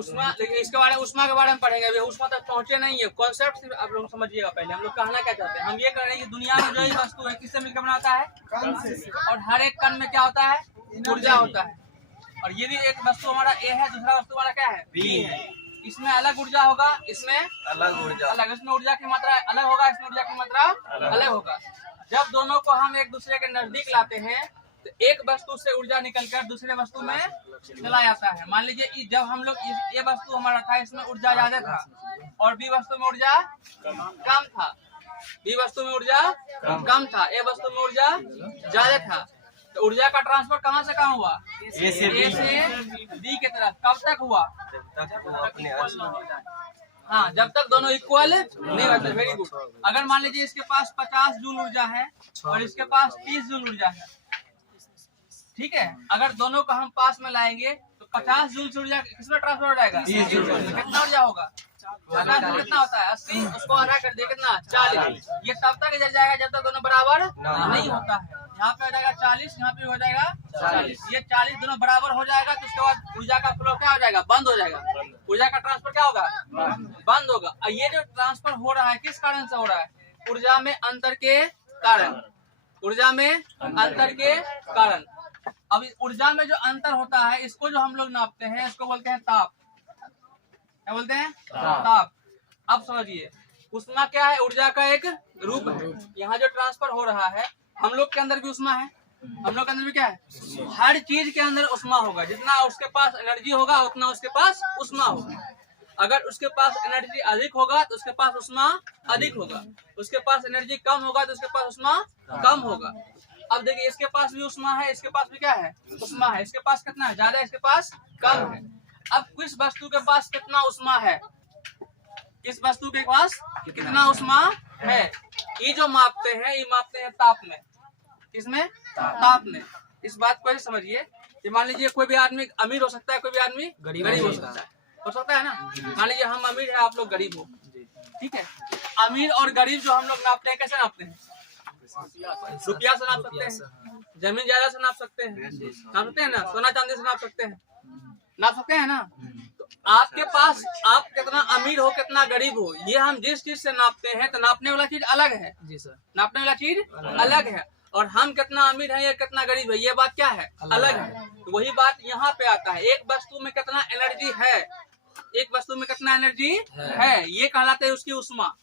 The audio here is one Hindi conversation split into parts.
उष्मा, लेकिन इसके बारे में उष्मा के बारे में पढ़ेंगे, अभी उष्मा तक पहुंचे नहीं है। कॉन्सेप्ट सिर्फ आप लोग समझिएगा। पहले हम लोग कहना क्या चाहते हैं, हम ये कह रहे हैं कि दुनिया में जो ही वस्तु है किससे मिलकर बनाता है, कण से। और हर एक कण में क्या होता है, ऊर्जा होता है। और ये भी एक वस्तु हमारा ए है, दूसरा वस्तु हमारा क्या है, बी है। इसमें अलग ऊर्जा होगा, इसमें अलग ऊर्जा, अलग, इसमें ऊर्जा की मात्रा अलग होगा, इसमें ऊर्जा की मात्रा अलग होगा। जब दोनों को हम एक दूसरे के नजदीक लाते हैं तो एक वस्तु से ऊर्जा निकलकर दूसरे वस्तु में चला जाता है। मान लीजिए जब हम लोग ये वस्तु हमारा था, इसमें ऊर्जा ज्यादा था और बी वस्तु में ऊर्जा कम था। बी वस्तु में ऊर्जा कम था, ए वस्तु में ऊर्जा ज्यादा था। तो ऊर्जा का ट्रांसफर कहाँ से कहाँ हुआ, ए से बी की तरफ। कब तक हुआ, हाँ, जब तक दोनों इक्वल नहीं होते। Very good. अगर मान लीजिए इसके पास 50 जूल ऊर्जा है और इसके पास 30 जूल ऊर्जा है, ठीक है। अगर दोनों को हम पास में लाएंगे तो 50 जूल ऊर्जा किसमें ट्रांसफर हो जाएगा, कितना ऊर्जा होगा, 50 जूल कितना होता है 80, उसको आधा कर दिए कितना 40। ये तब तक जल जाएगा जब तक दोनों बराबर नहीं होता है। यहाँ पे हो जाएगा 40, यहाँ पे हो जाएगा 40। ये 40 दोनों बराबर हो जाएगा तो उसके बाद ऊर्जा का फ्लो क्या हो जाएगा, बंद हो जाएगा। ऊर्जा का ट्रांसफर क्या होगा, बंद होगा। और ये जो ट्रांसफर हो रहा है किस कारण से हो रहा है, ऊर्जा में अंतर के कारण, ऊर्जा में अंतर के कारण। अब ऊर्जा में जो अंतर होता है इसको जो हम लोग नापते हैं इसको बोलते हैं ताप। क्या बोलते हैं, ताप। अब समझिए उष्मा क्या है, ऊर्जा का एक रूप है। यहाँ जो ट्रांसफर हो रहा है, हम लोग के अंदर भी उष्मा है, हम लोग के अंदर भी क्या है, हर चीज के अंदर उष्मा होगा। जितना उसके पास एनर्जी होगा उतना उसके पास उष्मा होगा। अगर उसके पास एनर्जी अधिक होगा तो उसके पास उष्मा अधिक होगा, उसके पास एनर्जी कम होगा तो उसके पास उष्मा कम होगा। अब देखिए इसके पास भी उष्मा है, इसके पास भी क्या है, उष्मा है। इसके पास कितना है, ज्यादा, इसके पास कम है। अब किस वस्तु के पास कितना उष्मा है, इस वस्तु के पास कितना उष्मा है, ये जो मापते हैं ये मापते हैं ताप में। इसमें ताप में। इस बात को समझिए कि मान लीजिए कोई भी आदमी अमीर हो सकता है, कोई भी आदमी गरीब हो सकता है ना। मान लीजिए हम अमीर है, आप लोग गरीब हो, ठीक है। अमीर और गरीब जो हम लोग नापते हैं कैसे नापते हैं, रुपया से नाप सकते हैं, जमीन जायदाद से नाप सकते हैं ना, सोना चांदी से नाप सकते हैं ना। तो आपके पास आप कितना अमीर हो कितना गरीब हो, ये हम जिस चीज से नापते हैं तो नापने वाला चीज अलग है जी सर, नापने वाला चीज अलग है। और हम कितना अमीर है या कितना गरीब है ये बात क्या है, अलग है। तो वही बात यहाँ पे आता है, एक वस्तु में कितना एनर्जी है, एक वस्तु में कितना एनर्जी है, ये कहलाते है उसकी उष्मा,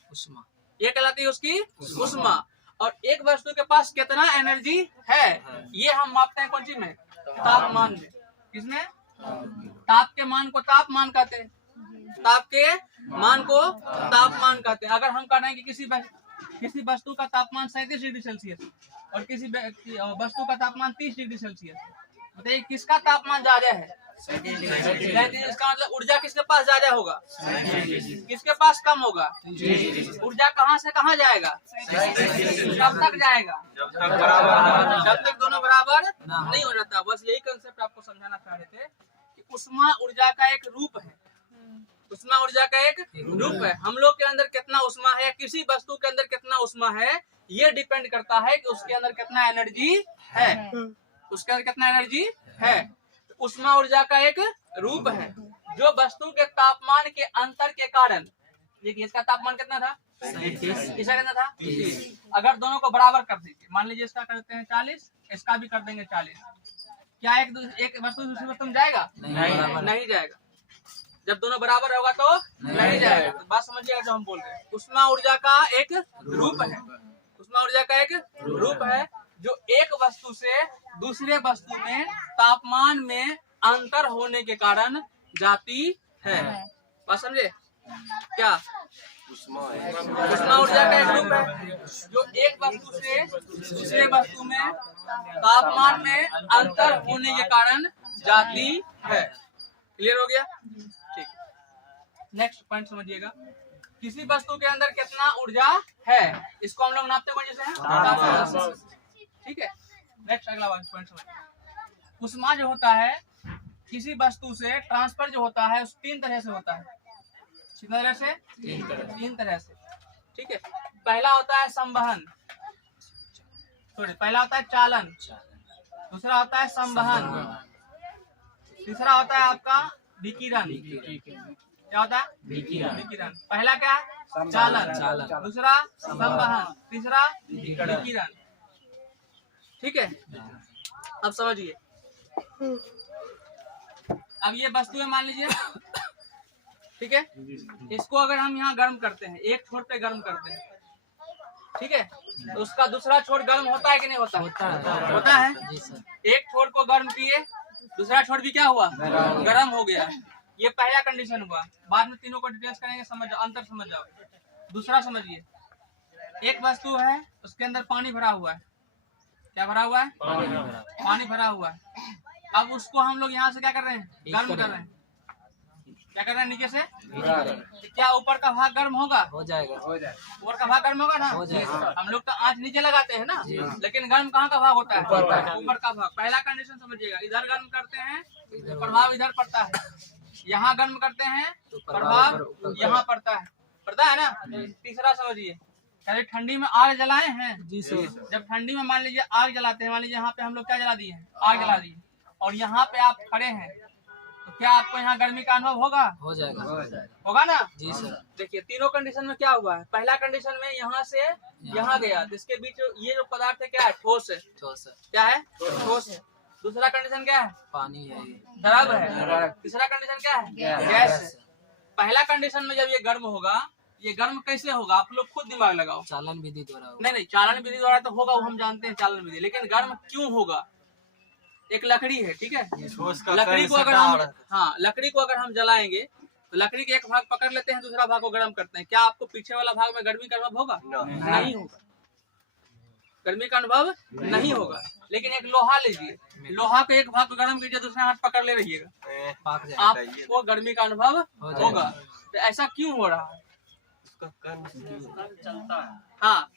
ये कहलाती है उसकी उष्मा। और एक वस्तु के पास कितना एनर्जी है ये हम मापते हैं कौन सी में, तापमान में। किसमें, ताप के मान को तापमान कहते हैं, ताप के मान को तापमान कहते हैं। अगर हम कह रहे हैं कि किसी वस्तु का तापमान 37 डिग्री सेल्सियस और किसी वस्तु का तापमान 30 डिग्री सेल्सियस, बताइए किसका तापमान ज्यादा है, 37। इसका मतलब ऊर्जा किसके पास ज्यादा होगा, किसके पास कम होगा। ऊर्जा कहाँ से कहाँ जाएगा, कब तक जाएगा, जब तक दोनों बराबर नहीं हो जाता। बस यही कंसेप्ट आपको समझाना चाह रहे थे कि उष्मा ऊर्जा का एक रूप है, उष्मा ऊर्जा का एक रूप है। हम लोग के अंदर कितना उष्मा है, किसी वस्तु के अंदर कितना उष्मा है, ये डिपेंड करता है कि उसके अंदर कितना एनर्जी है, उसके अंदर कितना एनर्जी है। उष्मा ऊर्जा का एक रूप है जो वस्तु के तापमान के अंतर के कारण, देखिए इसका तापमान कितना था, इसका कितना था 30। अगर दोनों को बराबर कर दीजिए, मान लीजिए इसका करते हैं 40, इसका भी कर देंगे 40, क्या एक वस्तु दूसरी वस्तु में जाएगा, नहीं जाएगा। जब दोनों बराबर होगा तो नहीं जाएगा। तो बात समझिएगा जो हम बोल रहे हैं, उष्मा ऊर्जा का एक रूप है, उष्मा ऊर्जा का एक रूप है जो एक वस्तु से दूसरे वस्तु में तापमान में अंतर होने के कारण जाती है। बात समझे क्या, उष्मा ऊर्जा का एक रूप है जो एक वस्तु से दूसरे वस्तु में तापमान में अंतर होने के कारण जाती है। क्लियर हो गया, ठीक। नेक्स्ट पॉइंट समझिएगा, किसी वस्तु के अंदर कितना ऊर्जा है इसको हम लोग नापते हैं जैसे, ठीक है। नेक्स्ट अगला पॉइंट समझिए, उष्मा जो होता है किसी वस्तु से ट्रांसफर जो होता है उस 3 तरह से होता है। कितना तरह से, 3 तरह से, ठीक है। पहला होता है संवहन, पहला होता है चालन, दूसरा होता है संवहन, तीसरा होता है आपका विकिरण। क्या होता है? विकिरण। पहला क्या है? चालन। दूसरा संवहन, तीसरा विकिरण। ठीक है, अब समझिए। अब ये वस्तु है मान लीजिए, ठीक है, इसको अगर हम यहाँ गर्म करते हैं, एक छोर पे गर्म करते हैं, ठीक है, तो उसका दूसरा छोर गर्म होता है कि नहीं होता? होता है। एक छोर को गर्म किए, दूसरा छोर भी क्या हुआ? गर्म हो गया। ये पहला कंडीशन हुआ। बाद में तीनों को डिटेल्स करेंगे, समझ जाओ, अंतर समझ जाओ। दूसरा समझिए, एक वस्तु है, उसके अंदर पानी भरा हुआ है। क्या भरा हुआ है? पानी भरा हुआ है। अब उसको हम लोग यहाँ से क्या कर रहे हैं? गर्म कर रहे हैं। क्या कर रहे हैं? नीचे से तो क्या ऊपर का भाग गर्म होगा? हो जाएगा। ऊपर का भाग गर्म होगा ना? हो जाएगा। हम लोग तो आँच नीचे लगाते हैं ना, लेकिन गर्म कहाँ का भाग होता है? ऊपर का भाग। पहला कंडीशन समझिएगा, इधर गर्म करते हैं तो प्रभाव इधर पड़ता है, यहाँ गर्म करते हैं तो प्रभाव यहाँ पड़ता है ना। तीसरा समझिए, पहले ठंडी में आग जलाए हैं जी सर। जब ठंडी में मान लीजिए आग जलाते हैं, मान लीजिए यहाँ पे हम लोग क्या जला दिए? आग जला दिए, और यहाँ पे आप खड़े हैं, तो क्या आपको यहाँ गर्मी का अनुभव होगा? हो जाएगा। होगा ना जी सर। देखिए तीनों कंडीशन में क्या हुआ है? पहला कंडीशन में यहाँ से यहाँ गया, तो इसके बीच ये जो पदार्थ है क्या है? ठोस है। क्या है? ठोस है। दूसरा कंडीशन क्या है? पानी है, द्रव है। तीसरा कंडीशन क्या है? गैस है। पहला कंडीशन में जब ये गर्म होगा, ये गर्म कैसे होगा? आप लोग खुद दिमाग लगाओ। चालन विधि द्वारा। नहीं, चालन विधि द्वारा तो होगा, वो हम जानते हैं चालन विधि, लेकिन गर्म क्यों होगा? एक लकड़ी है, ठीक है, लकड़ी को अगर हम जलाएंगे तो लकड़ी के एक भाग पकड़ लेते हैं, दूसरा भाग को गर्म करते हैं, क्या आपको पीछे वाला भाग में गर्मी का अनुभव होगा? नहीं होगा, गर्मी का अनुभव नहीं होगा। लेकिन एक लोहा लीजिए, लोहा के एक भाग को गर्म कीजिए, दूसरा हाथ पकड़ ले रहिएगा, आपको गर्मी का अनुभव होगा। तो ऐसा क्यों हो रहा है? हाँ,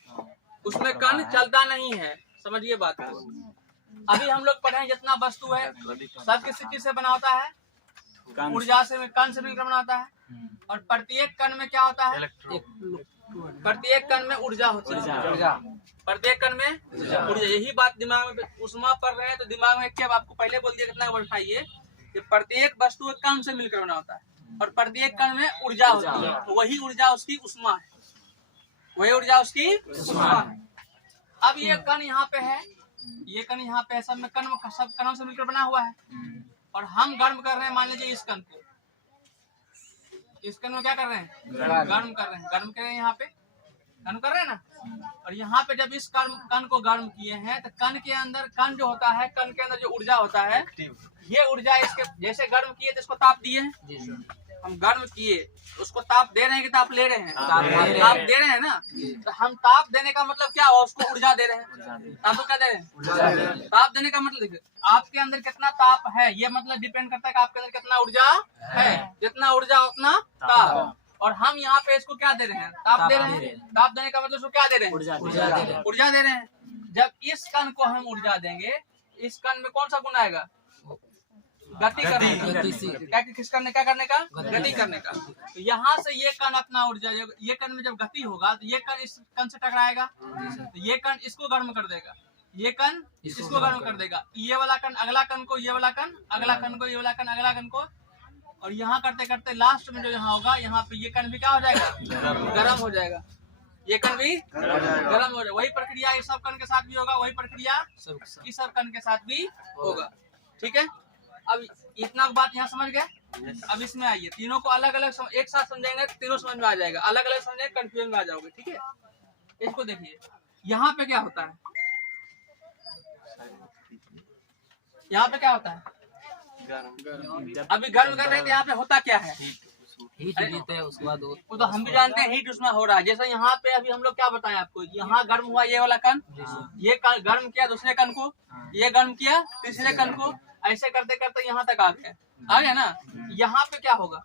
उसमें कण चलता नहीं है। समझिए बात को। अभी हम लोग पढ़े जितना वस्तु है सब किसी चीज से बना होता है? ऊर्जा से, कण से मिलकर बना होता है। और प्रत्येक कण में क्या होता है? प्रत्येक कण में ऊर्जा होती है। प्रत्येक कण में ऊर्जा। यही बात दिमाग में उष्मा पढ़ रहे हैं तो दिमाग में क्या आपको पहले बोल दिया, कितना बैठाइए कि प्रत्येक वस्तु कण से मिलकर बना होता है, और प्रत्येक कण में ऊर्जा होती है। तो वही ऊर्जा उसकी उष्मा है, वही ऊर्जा उसकी उष्मा है। अब ये कण यहाँ पे है, ये कण यहाँ पे है, सब में कण, सब कणों से मिलकर बना हुआ है, और हम गर्म कर रहे हैं। मान लीजिए इस कण को, इस कण में क्या कर रहे हैं? गर्म कर रहे हैं। गर्म कर रहे हैं, यहाँ पे गर्म कर रहे हैं ना। और यहाँ पे जब इस कण को गर्म किए हैं, तो कण के अंदर, कण जो होता है, कण के अंदर जो ऊर्जा होता है, ये ऊर्जा इसके जैसे गर्म किए तो इसको ताप दिए हैं, हम गर्म किए, उसको ताप दे रहे हैं कि ताप ले रहे हैं? ताप दे रहे हैं ना। तो हम ताप देने का मतलब क्या हुआ? उसको ऊर्जा दे रहे हैं। ताप क्या दे रहे हैं? ताप देने का मतलब देखिए, आपके अंदर कितना ताप है, ये मतलब डिपेंड करता है कि आपके अंदर कितना ऊर्जा है। जितना ऊर्जा उतना ताप। और हम यहाँ पे इसको क्या दे रहे हैं? ताप दे रहे हैं। ताप देने का मतलब उसको क्या दे रहे हैं? ऊर्जा दे रहे हैं। जब इस कण को हम ऊर्जा देंगे, इस कण में कौन सा गुण आएगा? गति करने का। किस करने का? करने का, गति करने का। तो यहाँ से ये कण अपना ऊर्जा, ये कण में जब गति होगा तो ये कण इस कण से टकराएगा, तो ये कण इसको गर्म कर देगा, ये कण इसको गर्म कर देगा, ये वाला कण अगला कण को, ये वाला कण अगला कण को, ये वाला कण अगला कण को, और यहाँ करते करते लास्ट में जो यहाँ होगा, यहाँ पे ये कण भी क्या हो जाएगा? गर्म हो जाएगा। ये कण भी गर्म हो जाएगा। वही प्रक्रिया इस सब कण के साथ भी होगा, वही प्रक्रिया इस सब कण के साथ भी होगा। ठीक है, अब इतना बात यहाँ समझ गए। अब इसमें आइए, तीनों को अलग अलग एक साथ समझेंगे, तीनों समझ में आ जाएगा। अलग अलग समझेंगे, कंफ्यूजन में आ जाओगे। ठीक है, इसको देखिए, यहाँ पे क्या होता है? यहाँ पे क्या होता है? अभी गर्म कर रहे हैं, यहाँ पे होता क्या है? हीट देते हैं, उसके बाद वो तो हम भी जानते हैं हीट उसमें हो रहा है। जैसे यहाँ पे अभी हम लोग क्या बताएं आपको, यहाँ गर्म हुआ ये वाला कण, ये गर्म किया दूसरे कण को, ये गर्म किया तीसरे कण को, ऐसे करते करते यहाँ तक आ गया ना। यहाँ पे क्या होगा?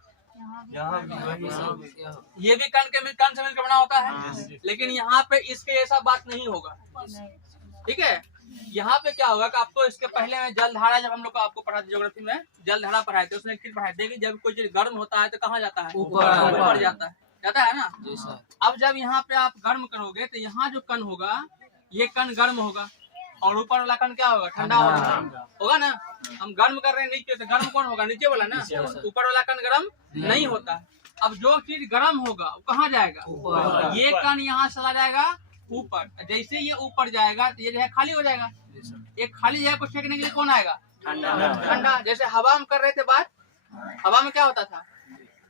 ये भी कण से मिलकर बना होता है, लेकिन यहाँ पे इसके ऐसा बात नहीं होगा। ठीक है, यहाँ पे क्या होगा कि आपको इसके पहले में जलधारा, जब हम लोग को आपको पढ़ाते ज्योग्राफी में जलधारा पढ़ाए थे, उसमें एक चीज पढ़ाई थी कि जब कोई चीज गर्म होता है तो कहाँ जाता है? ऊपर जाता है ना। अब जब यहाँ पे आप गर्म करोगे तो यहाँ जो कण होगा, ये कण गर्म होगा, और ऊपर वाला कण क्या होगा? ठंडा होगा ना। हम गर्म कर रहे हैं नीचे, तो गर्म कौन होगा? नीचे वाला ना। ऊपर वाला कण गर्म नहीं होता। अब जो चीज गर्म होगा वो कहाँ जाएगा? ये कण यहाँ चला जाएगा ऊपर। जैसे ये ऊपर जाएगा तो ये जो है खाली हो जाएगा। एक खाली जगह को छेकने के लिए कौन आएगा? ठंडा। जैसे हवा में कर रहे थे बात, हवा में क्या होता था?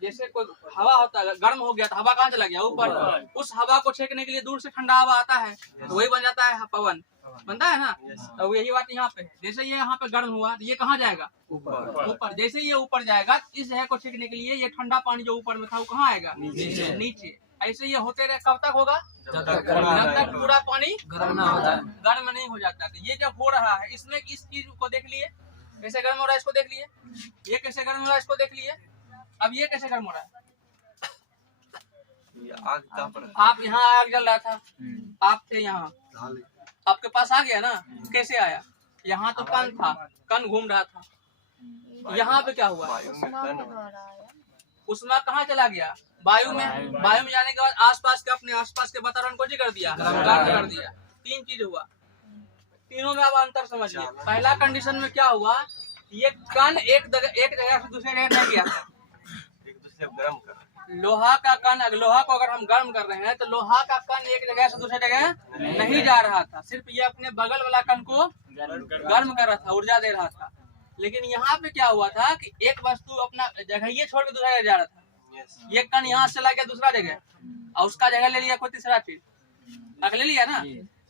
जैसे कोई हवा होता है, गर्म हो गया तो हवा कहाँ चला गया? ऊपर। उस हवा को छेकने के लिए दूर से ठंडा हवा आता है, तो वही बन जाता है पवन, बनता है ना। तो यही बात यहाँ पे है। जैसे ये यहाँ पे गर्म हुआ तो ये कहाँ जाएगा? ऊपर। जैसे ये ऊपर जाएगा, इस जगह को छेकने के लिए ये ठंडा पानी जो ऊपर में था वो कहाँ आएगा? नीचे। ऐसे ये होते रहे, कब तक होगा? जब तक पूरा पानी गर्म नहीं हो जाता। तो ये जब हो रहा है, इसमें इस चीज को देख लिए कैसे गर्म हो रहा है, इसको देख लिए, ये कैसे गर्म हो रहा है, इसको देख लिए। अब ये कैसे गर्म हो रहा है? आप यहाँ आग जल रहा था, आप थे यहाँ, आपके पास आ गया ना, कैसे आया? यहाँ तो कण था, कण घूम रहा था, यहाँ पे क्या हुआ? उष्मा कहाँ चला गया? वायु में। वायु में जाने के बाद आसपास के, अपने आसपास के वातावरण को कर दिया, गर्म कर दिया। तीन चीज हुआ, तीनों में अब अंतर समझिए। पहला कंडीशन में क्या हुआ? ये कण एक जगह से दूसरे जगह नहीं गया था। लोहा का कण, लोहा को अगर हम गर्म कर रहे हैं तो लोहा का कण एक जगह से दूसरे जगह नहीं जा रहा था, सिर्फ ये अपने बगल वाला कण को गर्म कर रहा था, ऊर्जा दे रहा था। लेकिन यहाँ पे क्या हुआ था कि एक वस्तु अपना जगह ये छोड़ के दूसरा जगह जा रहा था। ये कण यहाँ से चला गया दूसरा जगह, और उसका जगह ले लिया कोई तीसरा चीज, ले लिया ना।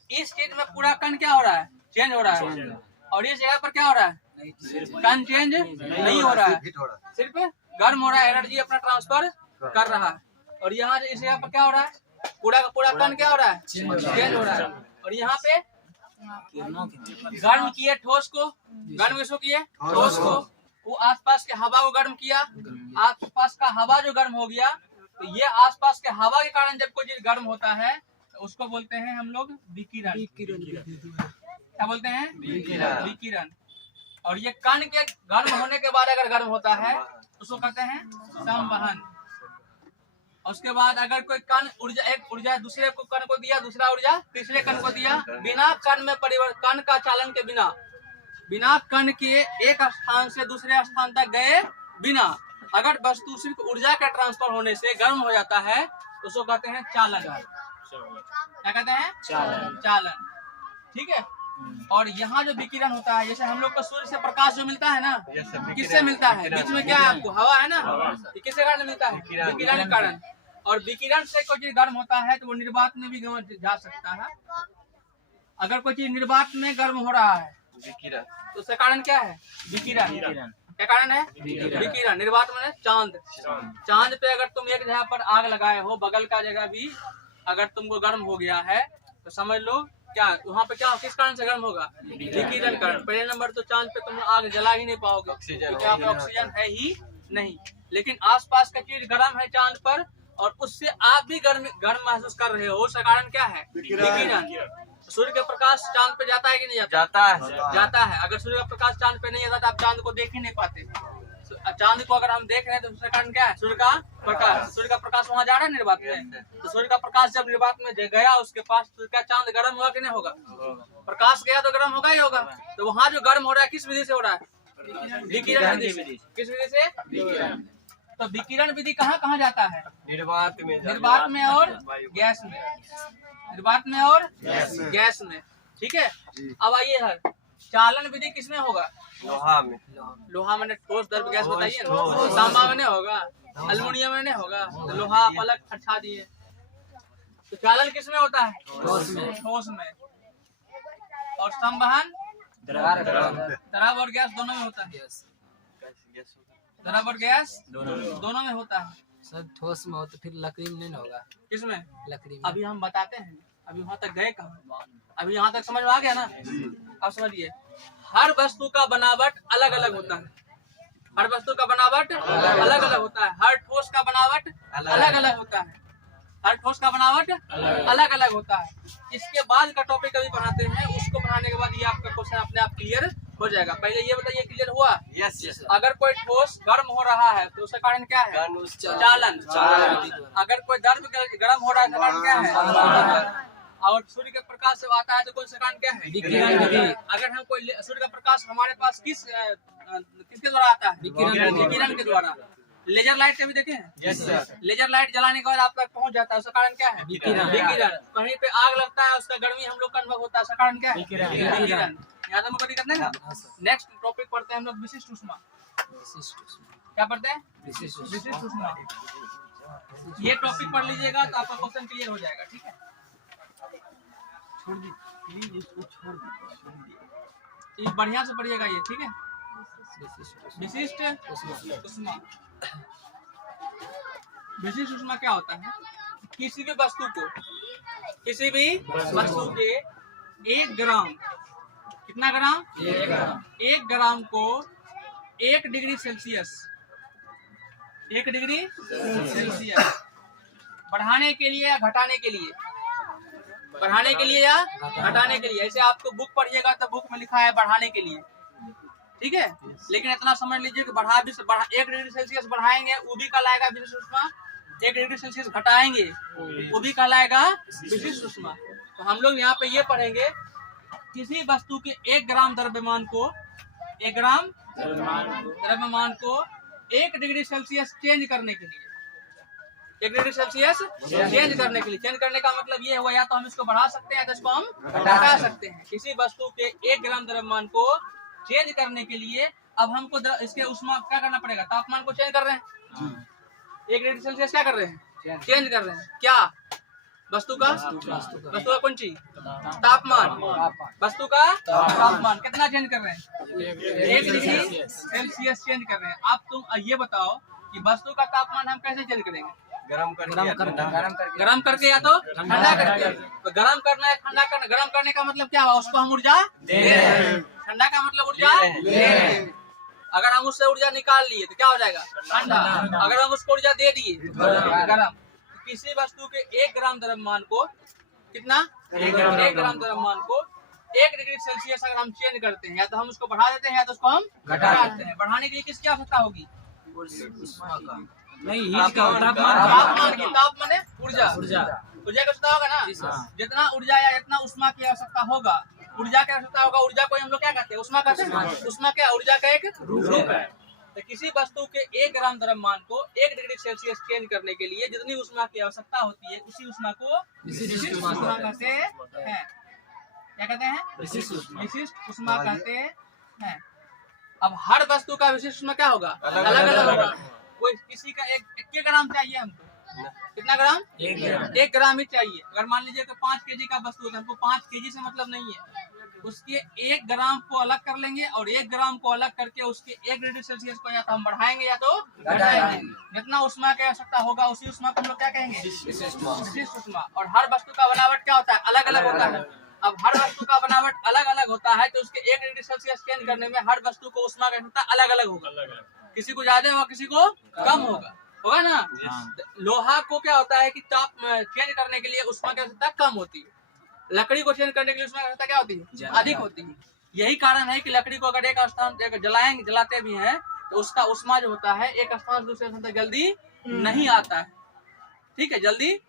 इस चीज में पूरा कण क्या हो रहा है? चेंज हो रहा है। और इस जगह पर क्या हो रहा है? कण चेंज नहीं हो रहा है, सिर्फ गर्म हो रहा है, एनर्जी अपना ट्रांसफर कर रहा है। और यहाँ इस जगह पर क्या हो रहा है? पूरा का पूरा कण क्या हो रहा है? चेंज हो रहा है। और यहाँ पे गर्म किए ठोस को, गर्म किसको किए? ठोस को। वो आसपास के हवा को गर्म किया, आसपास का हवा जो गर्म हो गया, तो ये आसपास के हवा के कारण जब कोई चीज गर्म होता है तो उसको बोलते हैं हम लोग विकिरण। क्या बोलते हैं? विकिरण। और ये कण के गर्म होने के बाद अगर गर्म होता है तो उसको कहते हैं संवहन। उसके बाद अगर कोई कण ऊर्जा, एक ऊर्जा दूसरे को कण को दिया, दूसरा ऊर्जा तीसरे कण को दिया, बिना कण में परिवर्तन, कण का चालन के बिना कण के एक स्थान से दूसरे स्थान तक गए बिना, अगर वस्तु सिर्फ ऊर्जा के ट्रांसफर होने से गर्म हो जाता है तो उसको कहते हैं चालन। क्या कहते हैं? चालन। ठीक है। और यहाँ जो विकिरण होता है, जैसे हम लोग को सूर्य से प्रकाश जो मिलता है ना, किससे मिलता है? बीच में क्या है आपको? हवा है ना। किसके कारण मिलता है? विकिरण के कारण। और विकिरण से कोई चीज गर्म होता है तो वो निर्वात में भी जा सकता है। अगर कोई चीज निर्वात में गर्म हो रहा है तो उसका कारण क्या है? विकिरण। क्या कारण है? विकिरण। निर्वात में चांद पे अगर तुम एक जगह पर आग लगाए हो, बगल का जगह भी अगर तुमको गर्म हो गया है तो समझ लो क्या वहाँ पे क्या, किस कारण से गर्म होगा? विकिरण कारण। पहले नंबर तो चांद पे तुम आग जला ही नहीं पाओगे क्योंकि यहाँ पे ऑक्सीजन है ही नहीं। लेकिन आसपास का चीज गर्म है चांद पर और उससे आप भी गर्म महसूस कर रहे हो, उसका कारण क्या है? विकिरण। सूर्य का प्रकाश चांद पे जाता है कि नहीं जाता? जाता है। अगर सूर्य का प्रकाश चांद पे नहीं जाता तो आप चांद को देख ही नहीं पाते। चांद को अगर हम देख रहे हैं तो उसका कारण क्या है? सूर्य का प्रकाश। सूर्य का प्रकाश वहाँ जा रहा है निर्वात में, तो सूर्य का प्रकाश जब निर्वात में गया उसके पास तो क्या चांद गर्म होगा कि नहीं होगा? प्रकाश गया तो गर्म होगा ही होगा। तो वहाँ जो गर्म हो रहा है किस विधि से हो रहा है? विकिरण विधि से। किस विधि से? विकिरण। तो विकिरण विधि कहाँ कहाँ जाता है? निर्वात में और गैस में। निर्वात में और गैस में। ठीक है। अब आइए हर चालन विधि किसमें होगा? लोहा में ठोस द्रव गैस बताइए ना। तांबा में नहीं होगा, अल्युमिनियम में नहीं होगा, तो लोहा आप अलग हटा दिए। तो चालन किसमें होता है? ठोस में। और संवहन द्रव और गैस दोनों में होता है। द्रव और गैस दोनों में होता है। सर ठोस में हो तो फिर लकड़ी में नहीं होगा? किसमें? लकड़ी में। अभी हम बताते हैं, अभी वहाँ तक गए कहाँ? अभी यहाँ तक समझ में आ गया ना? अब समझिए, हर वस्तु का बनावट अलग अलग होता है। हर वस्तु का बनावट अलग अलग होता है। हर ठोस का बनावट अलग अलग होता है। हर ठोस का बनावट अलग अलग होता है। इसके बाद का टॉपिक अभी पढ़ाते हैं, उसको पढ़ाने के बाद ये आपका क्वेश्चन अपने आप क्लियर हो जाएगा। पहले ये बताइए, क्लियर हुआ? यस। अगर कोई ठोस गर्म हो रहा है तो उसका कारण क्या है? चालन। अगर कोई द्रव गर्म हो रहा है तो कारण क्या है? और सूर्य के प्रकाश से आता है तो कौन सा कारण क्या है? विकिरण। अगर हम कोई सूर्य का प्रकाश हमारे पास किसके द्वारा आता है? विकिरण के द्वारा। लेजर लाइट कभी देखे हैं? Yes sir. लेजर लाइट जलाने के बाद आप तक पहुंच जाता है, उसका कारण क्या है? विकिरण। कहीं पे आग लगता है, उसका गर्मी हम लोग का अनुभव होता है, उसका कारण क्या है? विकिरण। यहाँ तो हमको करना है ना। नेक्स्ट टॉपिक पढ़ते हैं हम लोग विशिष्ट ऊष्मा। क्या पढ़ते हैं? विशिष्ट ऊष्मा। ये टॉपिक पढ़ लीजिएगा तो आपका क्वेश्चन क्लियर हो जाएगा। ठीक है, ये बढ़िया से पढ़िएगा ये। ठीक है, विशिष्ट ऊष्मा। विशिष्ट ऊष्मा क्या होता है? किसी भी वस्तु के 1 ग्राम, कितना ग्राम? 1 ग्राम को 1 डिग्री सेल्सियस, 1 डिग्री सेल्सियस बढ़ाने के लिए या घटाने के लिए, बढ़ाने के लिए या घटाने के लिए। ऐसे आपको बुक पढ़िएगा तो बुक में लिखा है बढ़ाने के लिए। ठीक है, लेकिन इतना समझ लीजिए कि 1 डिग्री सेल्सियस बढ़ाएंगे वो भी कहलाएगा विशिष्ट ऊष्मा, 1 डिग्री सेल्सियस घटाएंगे वो भी कहलाएगा विशिष्ट ऊष्मा। तो हम लोग यहाँ पे ये पढ़ेंगे, किसी वस्तु के 1 ग्राम द्रव्यमान को 1 ग्राम द्रव्यमान को 1 डिग्री सेल्सियस चेंज करने के लिए, 1 डिग्री सेल्सियस चेंज करने के लिए। चेंज करने का मतलब ये हुआ, या तो हम इसको बढ़ा सकते हैं या तो इसको हम घटा सकते हैं। किसी वस्तु के 1 ग्राम द्रव्यमान को चेंज करने के लिए अब हमको इसके ऊष्मा क्या करना पड़ेगा? तापमान को चेंज कर रहे हैं। 1 डिग्री सेल्सियस क्या कर रहे हैं? चेंज कर रहे हैं। क्या? वस्तु का कौन चीज? तापमान। वस्तु का तापमान कितना चेंज कर रहे हैं? 1 डिग्री सेल्सियस चेंज कर रहे हैं। अब तुम ये बताओ कि वस्तु का तापमान हम कैसे चेंज करेंगे? गरम करके या तो ठंडा करके। तो गरम करना है, ठंडा करना। गरम करने का मतलब क्या हुआ? उसको हम ऊर्जा दे रहे हैं। ठंडा का मतलब ऊर्जा ले रहे हैं। अगर हम उससे ऊर्जा निकाल लिए तो क्या हो जाएगा? ठंडा। अगर हम उसको ऊर्जा दे दिए तो गरम। किसी वस्तु के 1 ग्राम द्रव्यमान को कितना? 1 ग्राम द्रव्यमान को 1 डिग्री सेल्सियस अगर हम चेंज करते हैं, या तो हम उसको बढ़ा देते हैं या तो उसको हम घटा देते हैं। बढ़ाने के लिए किसकी आवश्यकता होगी? तापमान की। तापमान है ऊर्जा की आवश्यकता होगा ना। जितना ऊर्जा या जितना ऊष्मा की आवश्यकता होगा, ऊर्जा की आवश्यकता होगा। ऊर्जा को हम लोग क्या कहते हैं? ऊष्मा कहते हैं। ऊष्मा क्या? ऊर्जा का एक रूप है। तो किसी वस्तु के 1 ग्राम द्रव्यमान को 1 डिग्री सेल्सियस चेंज करने के लिए जितनी ऊष्मा की आवश्यकता होती है, उसी ऊष्मा को विशिष्ट ऊष्मा कहते हैं। क्या कहते हैं? विशिष्ट ऊष्मा कहते हैं। अब हर वस्तु का विशिष्ट ऊष्मा क्या होगा? अलग अलग होगा। कोई किसी का 1 ग्राम चाहिए हमको, कितना ग्राम? 1 ग्राम ही चाहिए। अगर मान लीजिए कि 5 केजी का वस्तु है, हमको 5 केजी से मतलब नहीं है। उसके 1 ग्राम को अलग कर लेंगे और 1 ग्राम को अलग करके उसके 1 डिग्री सेल्सियस को या तो हम बढ़ाएंगे या तो घटाएंगे। जितना ऊष्मा की आवश्यकता होगा उसी ऊष्मा को हम लोग क्या कहेंगे? विशिष्ट ऊष्मा। और हर वस्तु का बनावट क्या होता है? अलग अलग होता है। अब हर वस्तु का बनावट अलग अलग होता है तो उसके 1 डिग्री सेल्सियस चेंज करने में हर वस्तु को ऊष्मा की आवश्यकता अलग अलग होगा। किसी को ज्यादा होगा, किसी को कम होगा ना। लोहा को क्या होता है कि ताप चेंज करने के लिए ऊष्मा की आवश्यकता कम होती है। लकड़ी को चेंज करने के लिए ऊष्मा की आवश्यकता क्या होती है? अधिक होती है। यही कारण है कि लकड़ी को अगर एक स्थान जलाते भी हैं तो उसका ऊष्मा जो होता है एक स्थान से दूसरे स्थान तक जल्दी नहीं आता है। ठीक है, जल्दी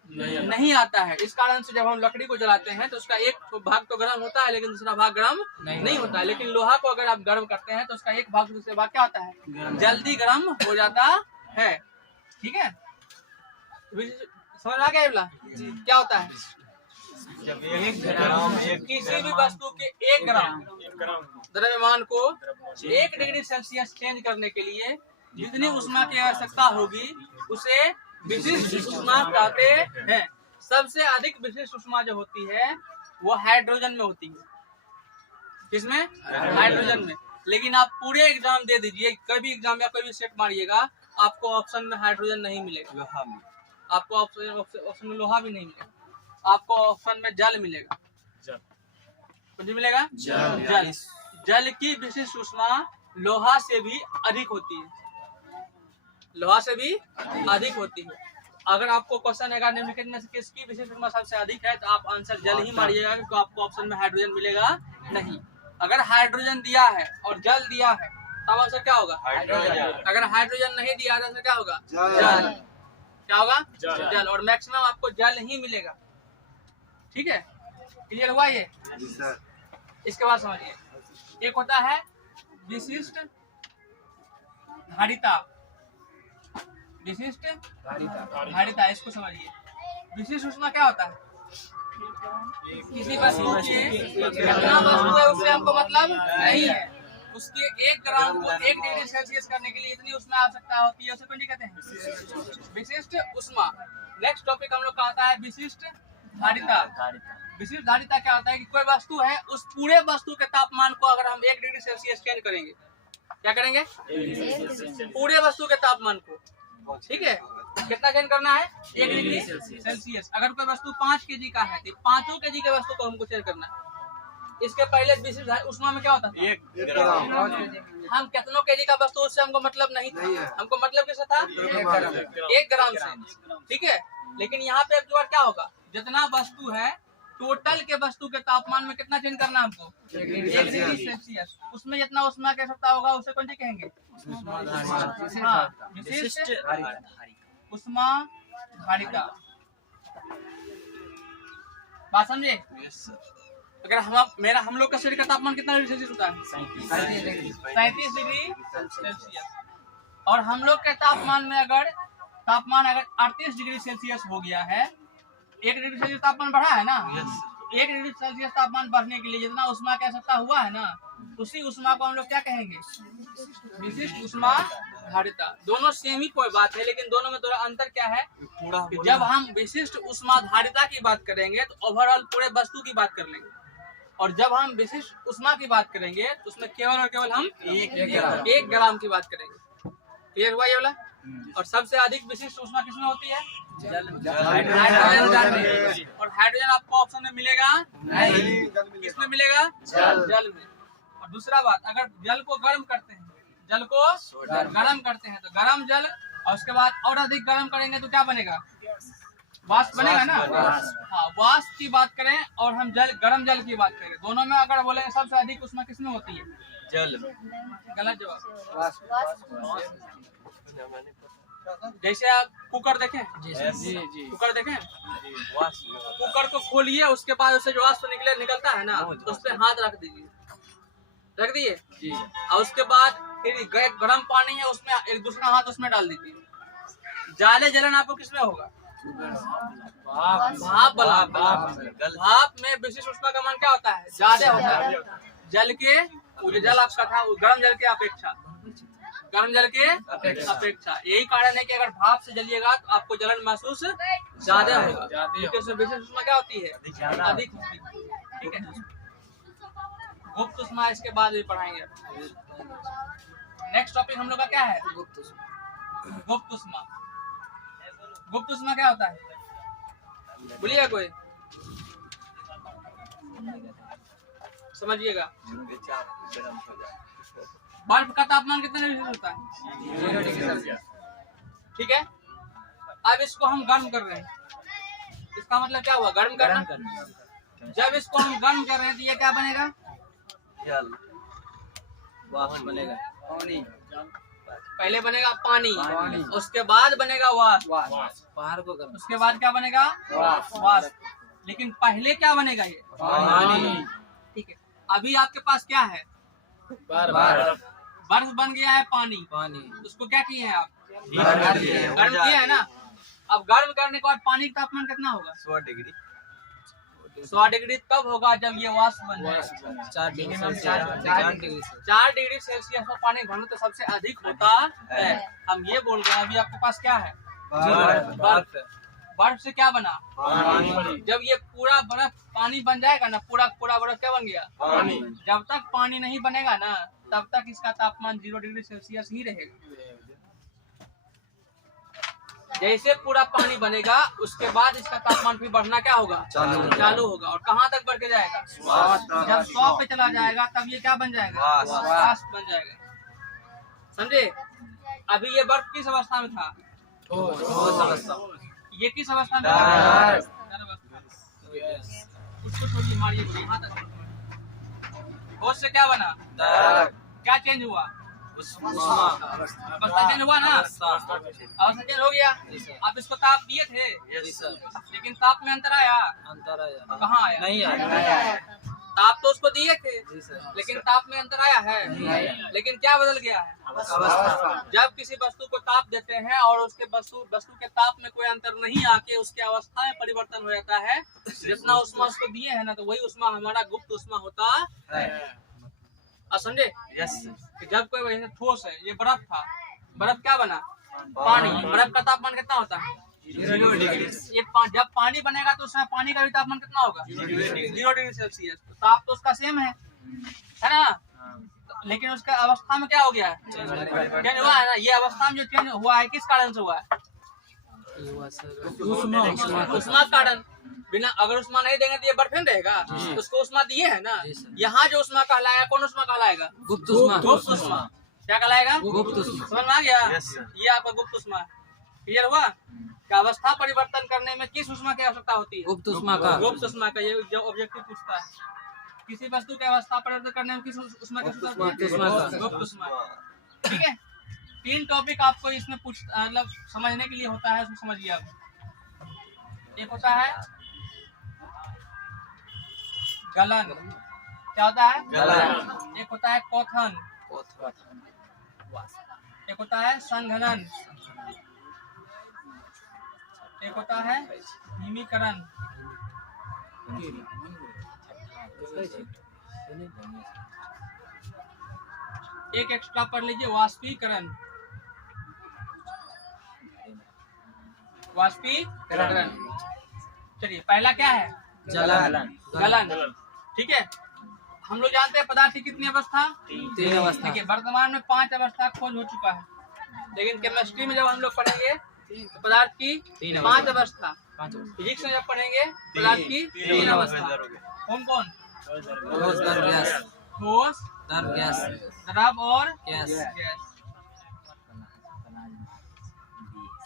नहीं आता है। इस कारण से जब हम लकड़ी को जलाते हैं तो उसका एक भाग तो गर्म होता है लेकिन दूसरा भाग गर्म नहीं होता है। लेकिन लोहा को अगर आप गर्म करते हैं तो उसका एक भाग दूसरे भाग क्या होता है? जल्दी गर्म हो जाता है। ठीक है, समझ आ गया बोला? क्या होता है? जब 1 ग्राम किसी भी वस्तु के 1 ग्राम द्रव्यमान को 1 डिग्री सेल्सियस चेंज करने के लिए जितनी ऊष्मा की आवश्यकता होगी उसे विशिष्ट ऊष्मा कहते हैं। सबसे अधिक विशिष्ट ऊष्मा जो होती है वो हाइड्रोजन में होती है। किसमें? हाइड्रोजन में। लेकिन आप पूरे एग्जाम दे दीजिए, कभी एग्जाम या कोई सेट मारिएगा, आपको ऑप्शन में हाइड्रोजन नहीं मिलेगा। आपको ऑप्शन में लोहा भी नहीं मिलेगा। आपको ऑप्शन में जल मिलेगा। कुछ मिलेगा? जल। जल की विशिष्ट ऊष्मा लोहा से भी अधिक होती है। लोहा से भी अधिक होती है। अगर आपको क्वेश्चन आएगा निम्नलिखित में से किसकी विशिष्ट ऊष्मा सबसे अधिक है तो आप आंसर जल ही मारिएगा, तो आपको ऑप्शन में हाइड्रोजन मिलेगा नहीं। अगर हाइड्रोजन दिया है और जल दिया है तब आंसर क्या होगा? अगर हाइड्रोजन नहीं दिया तो क्या होगा? जल। क्या होगा? जल। और मैक्सिमम आपको जल ही मिलेगा। ठीक है। क्लियर हुआ ये? इसके बाद समझिए, एक होता है विशिष्ट धारिता। विशिष्ट धारिता, इसको समझिए। विशिष्ट ऊष्मा क्या होता है? किसी वस्तु की कितना वस्तु है उससे हमको मतलब नहीं है, उसके 1 ग्राम को 1 डिग्री सेल्सियस करने के लिए इतनी ऊष्मा आवश्यकता होती है, उसे कौन कहते हैं? विशिष्ट ऊष्मा। नेक्स्ट टॉपिक हम लोग का आता है विशिष्ट धारिता। विशिष्ट धारिता क्या होता है कि कोई वस्तु है, उस पूरे वस्तु के तापमान को अगर हम 1 डिग्री सेल्सियस चेंज करेंगे, क्या करेंगे? पूरे वस्तु के तापमान को, ठीक है, कितना चेंज करना है? 1 डिग्री सेल्सियस। अगर कोई वस्तु 5 केजी का है तो 5 केजी के वस्तु को हमको चेंज करना है। इसके पहले विशिष्ट ऊष्मा में क्या होता था? 1 ग्राम। हम कितनों केजी का वस्तु, उससे हमको मतलब नहीं था, हमको मतलब किससे था? 1 ग्राम से, ठीक है। लेकिन यहाँ पे अब क्या होगा, जितना वस्तु है टोटल के वस्तु के तापमान में कितना चेंज करना हमको? 1 डिग्री सेल्सियस। उसमें जितना ऊष्मा की आवश्यकता होगा उसे कौन सी कहेंगे? हाँ, विशिष्ट ऊष्मा धारिता। बात समझे? अगर हम लोग का शरीर का तापमान कितना डिग्री सेल्सियस होता है? 37 डिग्री सेल्सियस। और हम लोग के तापमान में अगर 38 डिग्री सेल्सियस हो गया है, 1 डिग्री सेल्सियस तापमान बढ़ा है ना, 1 डिग्री सेल्सियस तापमान बढ़ने के लिए जितना ऊष्मा की आवश्यकता हुआ है ना, उसी ऊष्मा को हम लोग क्या कहेंगे? विशिष्ट ऊष्मा धारिता। दोनों सेम ही कोई बात है, लेकिन दोनों में थोड़ा अंतर क्या है कि जब हम विशिष्ट ऊष्मा धारिता की बात करेंगे तो ओवरऑल पूरे वस्तु की बात कर लेंगे, और जब हम विशिष्ट ऊष्मा की बात करेंगे तो उसमें केवल और केवल हम 1 ग्राम की बात करेंगे। क्लियर हुआ ये वाला? और सबसे अधिक विशिष्ट ऊष्मा किसमें होती है? हाइड्रोजन। और हाइड्रोजन आपको ऑप्शन में मिलेगा नहीं, किसमें मिलेगा? जल में। और दूसरा बात, अगर जल को गर्म करते हैं, तो गर्म जल, और उसके बाद और अधिक गर्म करेंगे तो क्या बनेगा? वाष्प बनेगा ना। हाँ, वाष्प की बात करें और हम गर्म जल की बात करें, दोनों में अगर बोले सबसे अधिक ऊष्मा किसमें होती है? जल। गलत जवाब। जैसे आप कुकर देखें, कुकर देखें, कुकर को खोलिए, उसके बाद उससे जो वाष्प निकलता है ना, उस पर हाथ रख दीजिए, रख दिए, और उसके बाद फिर गर्म पानी है, उसमें एक दूसरा हाथ उसमें डाल दीजिए। ज्यादा जलन आपको किसमें होगा? भाप वाला। भाप में विशिष्ट ऊष्मा का मान क्या होता है? ज्यादा होता है। जल के, जो जल आपका था गर्म जल के अपेक्षा, यही कारण है कि अगर भाप से जलिएगा तो आपको जलन महसूस ज्यादा होगा, क्योंकि उसमें विशिष्ट ऊष्मा क्या होती है? अधिक होती है, ठीक है। गुप्त ऊष्मा इसके बाद भी पढ़ाएंगे। नेक्स्ट टॉपिक हम लोग का क्या है? गुप्त ऊष्मा। गुप्त ऊष्मा क्या होता है? बोलिएगा कोई, समझिएगा। बर्फ का तापमान कितना डिग्री होता है? 0 डिग्री सेल्सियस, ठीक है। अब इसको हम गर्म कर रहे हैं, इसका मतलब क्या हुआ? गर्म करना। जब इसको हम गर्म कर रहे हैं तो ये क्या बनेगा? जल। वाष्प बनेगा। पानी। पहले बनेगा पानी, उसके बाद बनेगा वाष्प, उसके बाद क्या बनेगा? वाष्प। लेकिन पहले क्या बनेगा? ये पानी, ठीक है। अभी आपके पास क्या है? बर्फ बन गया है, पानी। उसको क्या किए हैं आप? गर्म किया है ना। अब गर्म करने के बाद पानी का तापमान कितना होगा? 100 डिग्री। 100 डिग्री तब होगा जब ये वाष्प बन जाए। 4 डिग्री सेल्सियस में पानी घनत्व सबसे अधिक होता है। हम ये बोल रहे हैं अभी आपके पास क्या है? बर्फ से क्या बना? पानी। जब ये पूरा बर्फ पानी बन जाएगा ना, पूरा बर्फ क्या बन गया? पानी। जब तक पानी नहीं बनेगा ना, तब तक इसका तापमान 0 डिग्री सेल्सियस ही रहेगा। जैसे पूरा पानी बनेगा उसके बाद इसका तापमान फिर बढ़ना क्या होगा? चालू होगा। और कहाँ तक बढ़ के जाएगा? जब 100 पे चला जाएगा तब ये क्या बन जाएगा? वाष्प बन जाएगा। समझे? अभी ये बर्फ किस अवस्था में था? ये किस अवस्था में था? उसको छोड़िए, मारिए यहाँ तक। होश से क्या बना? क्या चेंज हुआ? अवस्था चेंज हुआ ना, अवस्था चेंज हो गया। आप इसको ताप दिए थे, लेकिन ताप में अंतर आया, अंतर आया कहाँ आया? नहीं आया। ताप तो उसको दिए थे, जी सर। लेकिन ताप में अंतर आया है, लेकिन क्या बदल गया है? अवस्था। जब किसी वस्तु को ताप देते हैं और उसके वस्तु के ताप में कोई अंतर नहीं आके उसकी अवस्था में परिवर्तन हो जाता है, जितना उष्मा उसको दिए है ना, तो वही उष्मा हमारा गुप्त उष्मा होता है। आप समझे? कि जब कोई वैसे ठोस है, ये बर्फ था, बर्फ क्या बना? पानी। बर्फ का तापमान कितना होता है? 0 डिग्री। ये जब पानी बनेगा तो उसमें पानी का भी तापमान कितना होगा? 0 डिग्री सेल्सियस। तो ताप तो उसका सेम है ना? लेकिन उसका अवस्था में क्या हो गया है? चेंज हुआ है ना। ये अवस्था में जो चेंज हुआ है, किस कारण से हुआ है? उष्मा कारण। बिना अगर उष्मा नहीं देंगे तो ये बर्फ नहीं रहेगा। उसको उष्मा दिए है ना। यहाँ जो उष्मा कहलाएगा, कौन उष्मा कहलाएगा? गुप्त उष्मा। गुप्त उष्मा। क्या कहलाएगा? गुप्त उष्मा। समझ में आ गया? ये आपका गुप्त उष्मा। क्लियर हुआ? क्या अवस्था परिवर्तन करने में किस उष्मा की आवश्यकता होती है? गुप्त उष्मा का। गुप्त उष्मा का। ये जो ऑब्जेक्टिव पूछता है, किसी वस्तु की अवस्था परिवर्तन करने में किस उष्मा की आवश्यकता होती है? गुप्त उष्मा। ठीक है। 3 टॉपिक आपको इसमें मतलब समझने के लिए होता है, उसको समझिए आप। एक होता है गलन। क्या होता है? गलन। एक होता है क्वथन। एक होता है संघनन। एक होता है हिमीकरण। एक एक्स्ट्रा पढ़ लीजिए, वाष्पीकरण। वाष्पीकरण। चलिए, पहला क्या है? जलन। गलन। ठीक है। हम लोग जानते हैं पदार्थ की कितनी अवस्था? 3 अवस्था। देखिए, वर्तमान में 5 अवस्था खोज हो चुका है, लेकिन केमिस्ट्री में जब हम लोग पढ़ेंगे तो पदार्थ की 5 अवस्था। फिजिक्स में जब पढ़ेंगे पदार्थ की 3 अवस्था। कौन कौन? ठोस, द्रव, गैस। ठोस, द्रव, गैस। द्रव और गैस।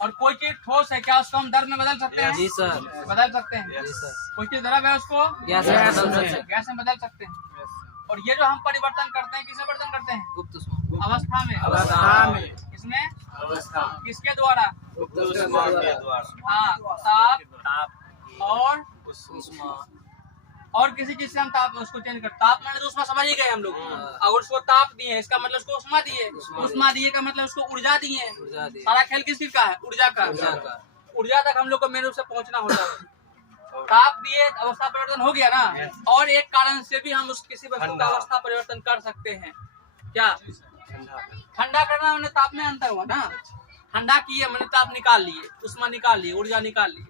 और कोई चीज ठोस है, क्या उसको हम द्रव में बदल सकते हैं? जी सर। बदल सकते हैं। जी सर। कोई चीज द्रव है, उसको गैस में बदल सकते हैं। गैस में बदल सकते हैं। और ये जो हम परिवर्तन करते हैं, किसमें परिवर्तन करते हैं? गुप्त उष्मा। अवस्था में। अवस्था में। इसमें किसके द्वारा? हाँ, ताप और उष्मा। और किसी चीज से हम ताप उसको चेंज कर। ताप मैंने तो उष्मा समझ ही गए हम लोग। अगर उसको ताप दिए, इसका मतलब उसको उष्मा दिए। उष्मा दिए का मतलब उसको ऊर्जा दिए। ऊर्जा दी। सारा खेल किस चीज का है? ऊर्जा का। ऊर्जा का। ऊर्जा तक हम लोग को मेन रूप से पहुंचना होता है। ताप दिए, अवस्था परिवर्तन हो गया ना। और एक कारण से भी हम उस किसी वस्तु का अवस्था परिवर्तन कर सकते हैं। क्या? ठंडा करना, मैंने ताप में अंतर हुआ ना। ठंडा किए, मैंने ताप निकाल लिए, उष्मा निकाल लिए, ऊर्जा निकाल ली।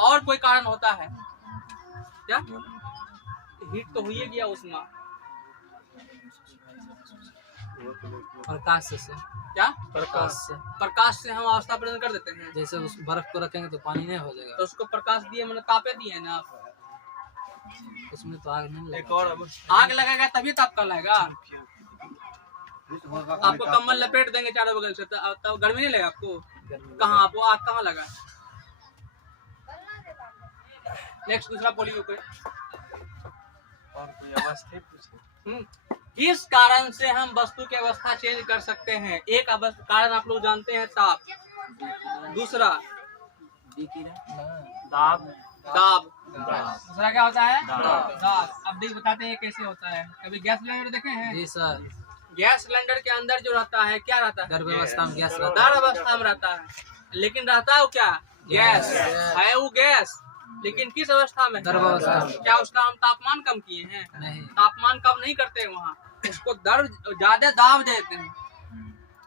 और कोई कारण होता है क्या? हीट तो हुई गया उष्मा। प्रकाश से। क्या? प्रकाश से। प्रकाश से हम अवस्था परिवर्तन कर देते हैं। जैसे उस बर्फ को रखेंगे तो पानी नहीं हो जाएगा। तो उसको प्रकाश दिए, मैंने तापे दिए ना। उसमें तो आग नहीं एक लगेगा। और आग लगेगा तभी ताप कहलाएगा। आपको कम्बल लपेट देंगे चारों बगल से, तब गर्मी नहीं लगेगा आपको? कहाँ? आपको आग कहाँ लगा? नेक्स्ट, दूसरा बोलिए कोई। और कोई अवस्था पूछे। किस कारण से हम वस्तु की अवस्था चेंज कर सकते हैं? एक कारण आप लोग जानते हैं, ताप। दूसरा दाब। दाब। दूसरा क्या होता है? दाब। अब देख बताते हैं कैसे होता है। कभी गैस सिलेंडर देखे हैं? जी सर। गैस सिलेंडर के अंदर जो रहता है, क्या रहता है? गर्भ अवस्था में गैस रहता दार अवस्था में रहता है, लेकिन रहता है वो क्या? गैस है। वो गैस, लेकिन किस अवस्था में? गर्भ अवस्था में। क्या उसका हम तापमान कम किए हैं? नहीं। तापमान कम नहीं करते हैं वहाँ। उसको ज्यादा दाब देते हैं,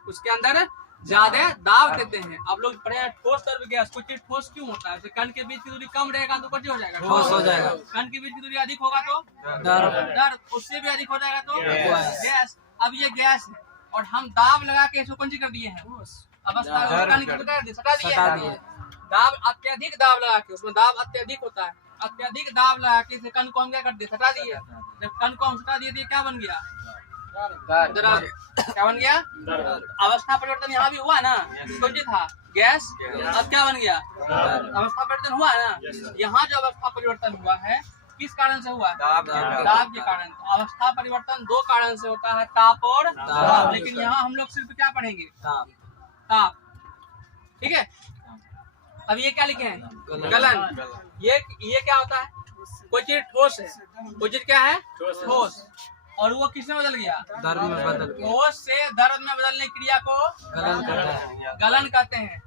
उसके अंदर ज्यादा दाब देते हैं। आप लोग पढ़े हैं ठोस द्रव गैस। कुछ चीज ठोस क्यों होता है? कण के बीच की दूरी कम रहेगा तो कुछ हो जाएगा, ठोस हो जाएगा। कण के बीच की दूरी अधिक होगा तो द्रव। उससे भी अधिक हो जाएगा तो गैस। गैस। अब ये गैस है और हम दाब लगा के इसको कौन कर दिए हैं? अवस्था सटा दिए। दाब, अत्यधिक दाब लगा के, उसमें दाब अत्यधिक होता है। अत्यधिक दाब लगा के इसे कण को हम क्या कर दिए? सटा दिए। जब कण को हम सटा दिए, क्या बन गया? द्रव। क्या बन गया? अवस्था परिवर्तन यहाँ भी हुआ ना। कौन सी था? गैस। अब क्या बन गया? अवस्था परिवर्तन हुआ ना। यहाँ जो अवस्था परिवर्तन हुआ है, किस कारण से हुआ? दाब के कारण। दाब के कारण। तो अवस्था परिवर्तन दो कारण से होता है, ताप और दाब। लेकिन यहाँ हम लोग सिर्फ क्या पढ़ेंगे? ताप। ताप। ठीक है। अब ये क्या लिखे हैं? गलन। ये क्या होता है? कोई चीज ठोस है, कोई चीज क्या है? ठोस। और वो किसमें बदल गया? द्रव में बदल गया। ठोस से द्रव में बदलने की क्रिया को गलन करता है। गलन कहते हैं।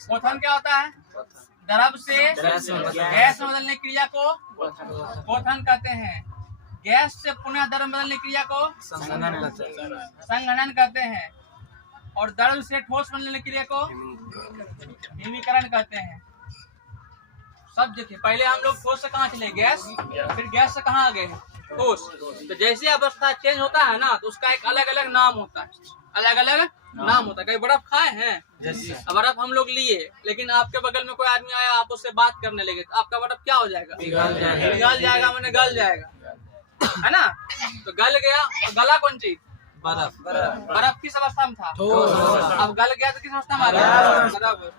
क्वथन क्या होता है? द्रव से गैस में बदलने गैस में बदलने की क्रिया को क्वथन कहते हैं। गैस से पुनः द्रव में बदलने की क्रिया को संघनन करता है। संघनन कहते हैं। और द्रव से ठोस बनने की क्रिया को हिमीकरण कहते हैं। सब देखिए, पहले हम लोग ठोस से कहाँ चले? गैस। फिर गैस से कहाँ आ गए? ठोस। तो जैसे अवस्था चेंज होता है ना, तो उसका एक अलग अलग नाम होता है, अलग अलग नाम होता है। कहीं बर्फ खाए हैं? अब बर्फ हम लोग लिए, लेकिन आपके बगल में कोई आदमी आया, आप उससे बात करने लगे, तो आपका बर्फ क्या हो जाएगा? पिघल जाएगा। पिघल जाएगा, मैंने गल जाएगा, है ना? तो गल गया। और गला कौन चीज? बर्फ। बर्फ किस अवस्था में था? ठोस अवस्था। अब गल गया तो किस अवस्था में आ गया? द्रव अवस्था में आ गया।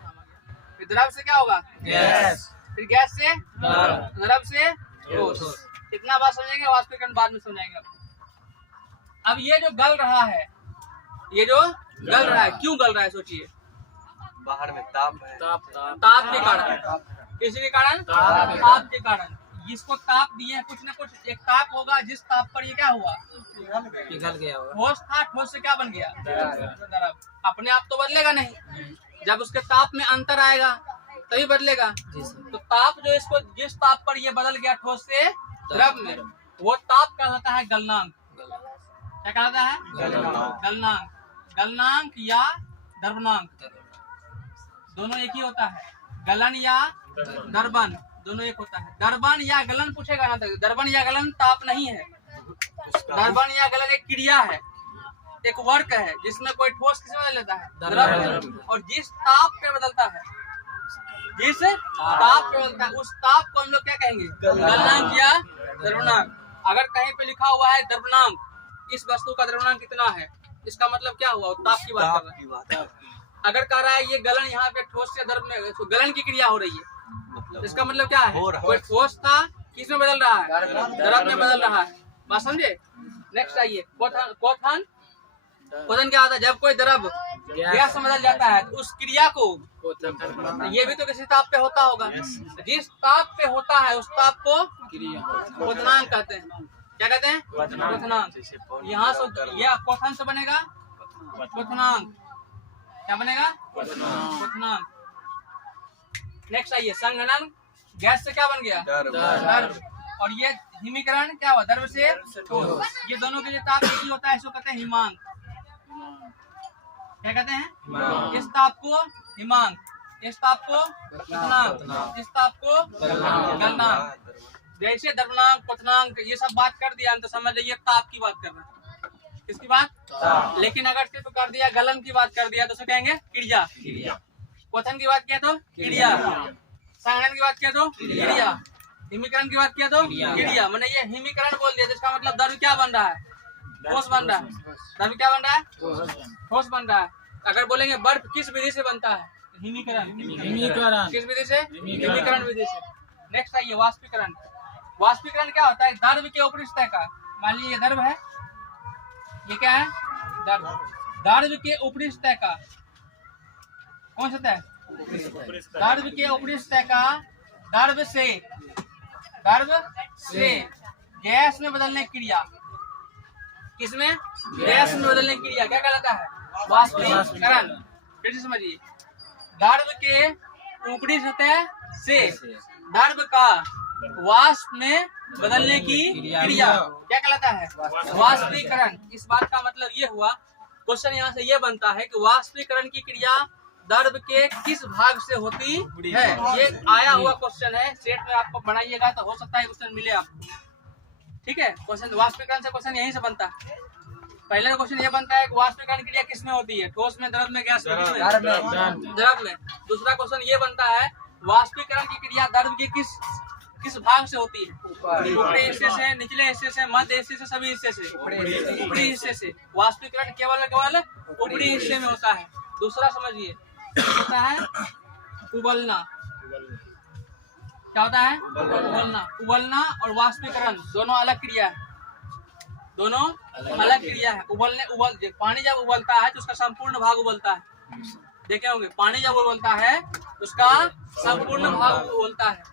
फिर द्रव से क्या होगा? गैस। फिर गैस से द्रव। द्रव से ठोस। इतना बात समझेंगे, वाष्पीकरण बाद में समझाएंगे आपको। अब ये जो गल रहा है, ये जो गल रहा है, क्यों गल रहा है? सोचिए। बाहर में ताप है। ताप के कारण। किसी के कारण? ताप के कारण। जिसको ताप दिए कुछ न कुछ एक ताप होगा, जिस ताप पर ये क्या हुआ? पिघल गया होगा। ठोस था, ठोस से क्या बन गया? द्रव। अपने आप तो बदलेगा नहीं, जब उसके ताप में अंतर आएगा तभी बदलेगा। तो ताप जो इसको, जिस ताप पर ये बदल गया ठोस से द्रव में, वो ताप कहलाता है गलनांक। क्या कहलाता है? गलनांक। गलनांक या द्रवनांक दोनों एक ही होता है। गलन या दर्पण दोनों एक होता है। दर्पण या गलन पूछेगा ना, तो दर्पण या गलन ताप नहीं है। दर्पण या गलन एक क्रिया है, एक वर्क है, जिसमें कोई ठोस किसमें बदल लेता है? द्रव में। और जिस ताप पे बदलता है, जिस ताप पे बदलता है, उस ताप को हम लोग क्या कहेंगे? गलनांक या द्रवनांक। अगर कहीं पे लिखा हुआ है द्रवनांक, इस वस्तु का द्रवनांक कितना है, इसका मतलब क्या हुआ? ताप की बात कर रहा है। अगर कह रहा है ये गलन यहाँ पे ठोस से द्रव में, तो गलन की क्रिया हो रही है, इसका मतलब क्या है? कोई ठोस था, किस में बदल रहा है? द्रव में बदल रहा है। बात समझे? नेक्स्ट आइए, क्वथन। क्वथन क्या होता है? जब कोई द्रव गैस में बदल जाता है, तो उस क्रिया को, ये भी तो किसी ताप पे होता होगा, जिस ताप पे होता है उस ताप को क्वथनांक कहते हैं। क्या कहते हैं? क्वथनांक। यहाँ से यह क्वथन से बनेगा क्वथनांक। क्या बनेगा? क्वथनांक। नेक्स्ट आइए, संघनन। गैस से क्या बन गया? द्रव। और ये हिमीकरण क्या हुआ? द्रव से ठोस। ये दोनों के लिए ताप एक ही होता है, इसको कहते हैं हिमांक। क्या कहते हैं? इस ताप को हिमांक, इस ताप को क्वथनांक, इस ताप को गलनांक। जैसे द्रवनांक, क्वथनांक, ये सब बात कर दिया तो समझ लीजिए ताप की बात कर रहे हैं। किसकी बात? लेकिन अगर सिर्फ कर दिया गलन की बात कर दिया तो उसे कहेंगे क्रिया। क्वथन की बात किया तो क्रिया, संघनन की बात किया तो क्रिया, हिमीकरण की बात किया तो क्रिया। मैंने ये हिमीकरण बोल दिया, जिसका मतलब द्रव क्या बन रहा है? ठोस बन रहा है। द्रव क्या बन रहा है? ठोस बन रहा है। अगर बोलेंगे बर्फ किस विधि से बनता है? हिमीकरण। किस विधि से? हिमीकरण विधि से। नेक्स्ट आइए, वाष्पीकरण। वाष्पीकरण क्या होता है? द्रव के ऊपरी सतह का, मान लीजिए द्रव है, ये क्या है? द्रव। द्रव के ऊपरी सतह का, कौन सा सतह? द्रव के ऊपरी सतह का द्रव से गैस में बदलने की क्रिया, किसमें? गैस में बदलने की क्रिया क्या कहलाता है? वाष्पीकरण। फिर से समझिए, द्रव के ऊपरी सतह से द्रव का वाष्प में बदलने की क्रिया क्या कहलाता है? वाष्पीकरण। इस बात का मतलब ये हुआ, क्वेश्चन यहाँ से ये बनता है कि वाष्पीकरण की क्रिया द्रव के किस भाग से होती है। ये आया हुआ क्वेश्चन है, सेट में आपको बनाइएगा तो हो सकता है क्वेश्चन मिले आपको। ठीक है, क्वेश्चन वाष्पीकरण से क्वेश्चन यहीं से बनता है। पहले क्वेश्चन ये बनता है कि वाष्पीकरण क्रिया किस में होती है? ठोस में, द्रव में, गैस में? द्रव में। दूसरा क्वेश्चन ये बनता है वाष्पीकरण की क्रिया द्रव के किस भाग से होती है? ऊपरी हिस्से से, निचले हिस्से से, मध्य हिस्से से, सभी हिस्से से? ऊपरी हिस्से से। वाष्पीकरण केवल ऊपरी हिस्से में होता है। दूसरा समझिए, होता है उबलना। क्या होता है? उबलना। उबलना और वाष्पीकरण दोनों अलग क्रिया है, दोनों अलग क्रिया है। पानी जब उबलता है तो उसका संपूर्ण भाग उबलता है, देखे होंगे। पानी जब उबलता है तो उसका संपूर्ण भाग उबलता है,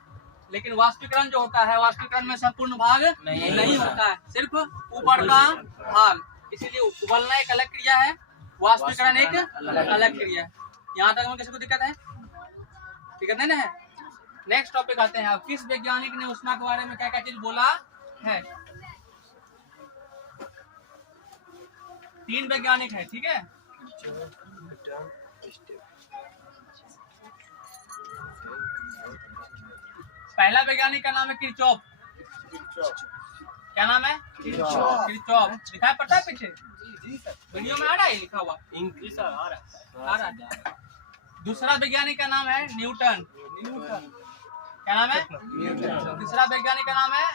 लेकिन वाष्पीकरण जो होता है, वाष्पीकरण में संपूर्ण भाग नहीं होता है, सिर्फ ऊपर का भाग। इसीलिए उबलना एक अलग क्रिया है, वाष्पीकरण एक अलग क्रिया है। यहाँ तक में किसी को दिक्कत है? दिक्कत नहीं ना है? नेक्स्ट टॉपिक आते हैं। अब किस वैज्ञानिक ने ऊष्मा के बारे में क्या क्या चीज बोला है? 3 वैज्ञानिक है, ठीक है। पहला वैज्ञानिक का नाम है किरचॉफ। क्या नाम है? किरचॉफ। दिखाई पड़ता है पीछे? वीडियो में आ रहा है लिखा हुआ? आ रहा है। दूसरा वैज्ञानिक का नाम है न्यूटन। क्या नाम है? तीसरा वैज्ञानिक का नाम है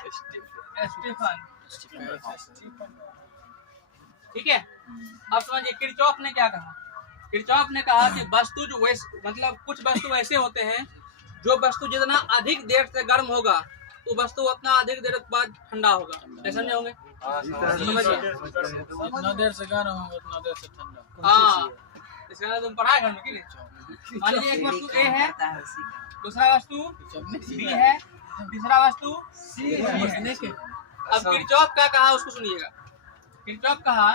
स्टीफन। ठीक है। अब समझिए किरचॉफ ने क्या कहा। किरचॉफ ने कहा कि वस्तु जो मतलब कुछ वस्तु ऐसे होते हैं जो वस्तु जितना अधिक देर से गर्म होगा तो वस्तु उतना अधिक देर बाद ठंडा होगा। ऐसा नहीं होंगे? जितना देर से गर्म होगा उतना देर से ठंडा। हाँ, इसका तुम पढ़ा घर में कि नहीं? मान लीजिए एक वस्तु ए है, दूसरा वस्तु बी है, तीसरा वस्तु सी है। अब किरचॉफ क्या कहा उसको सुनिएगा। किरचॉफ कहा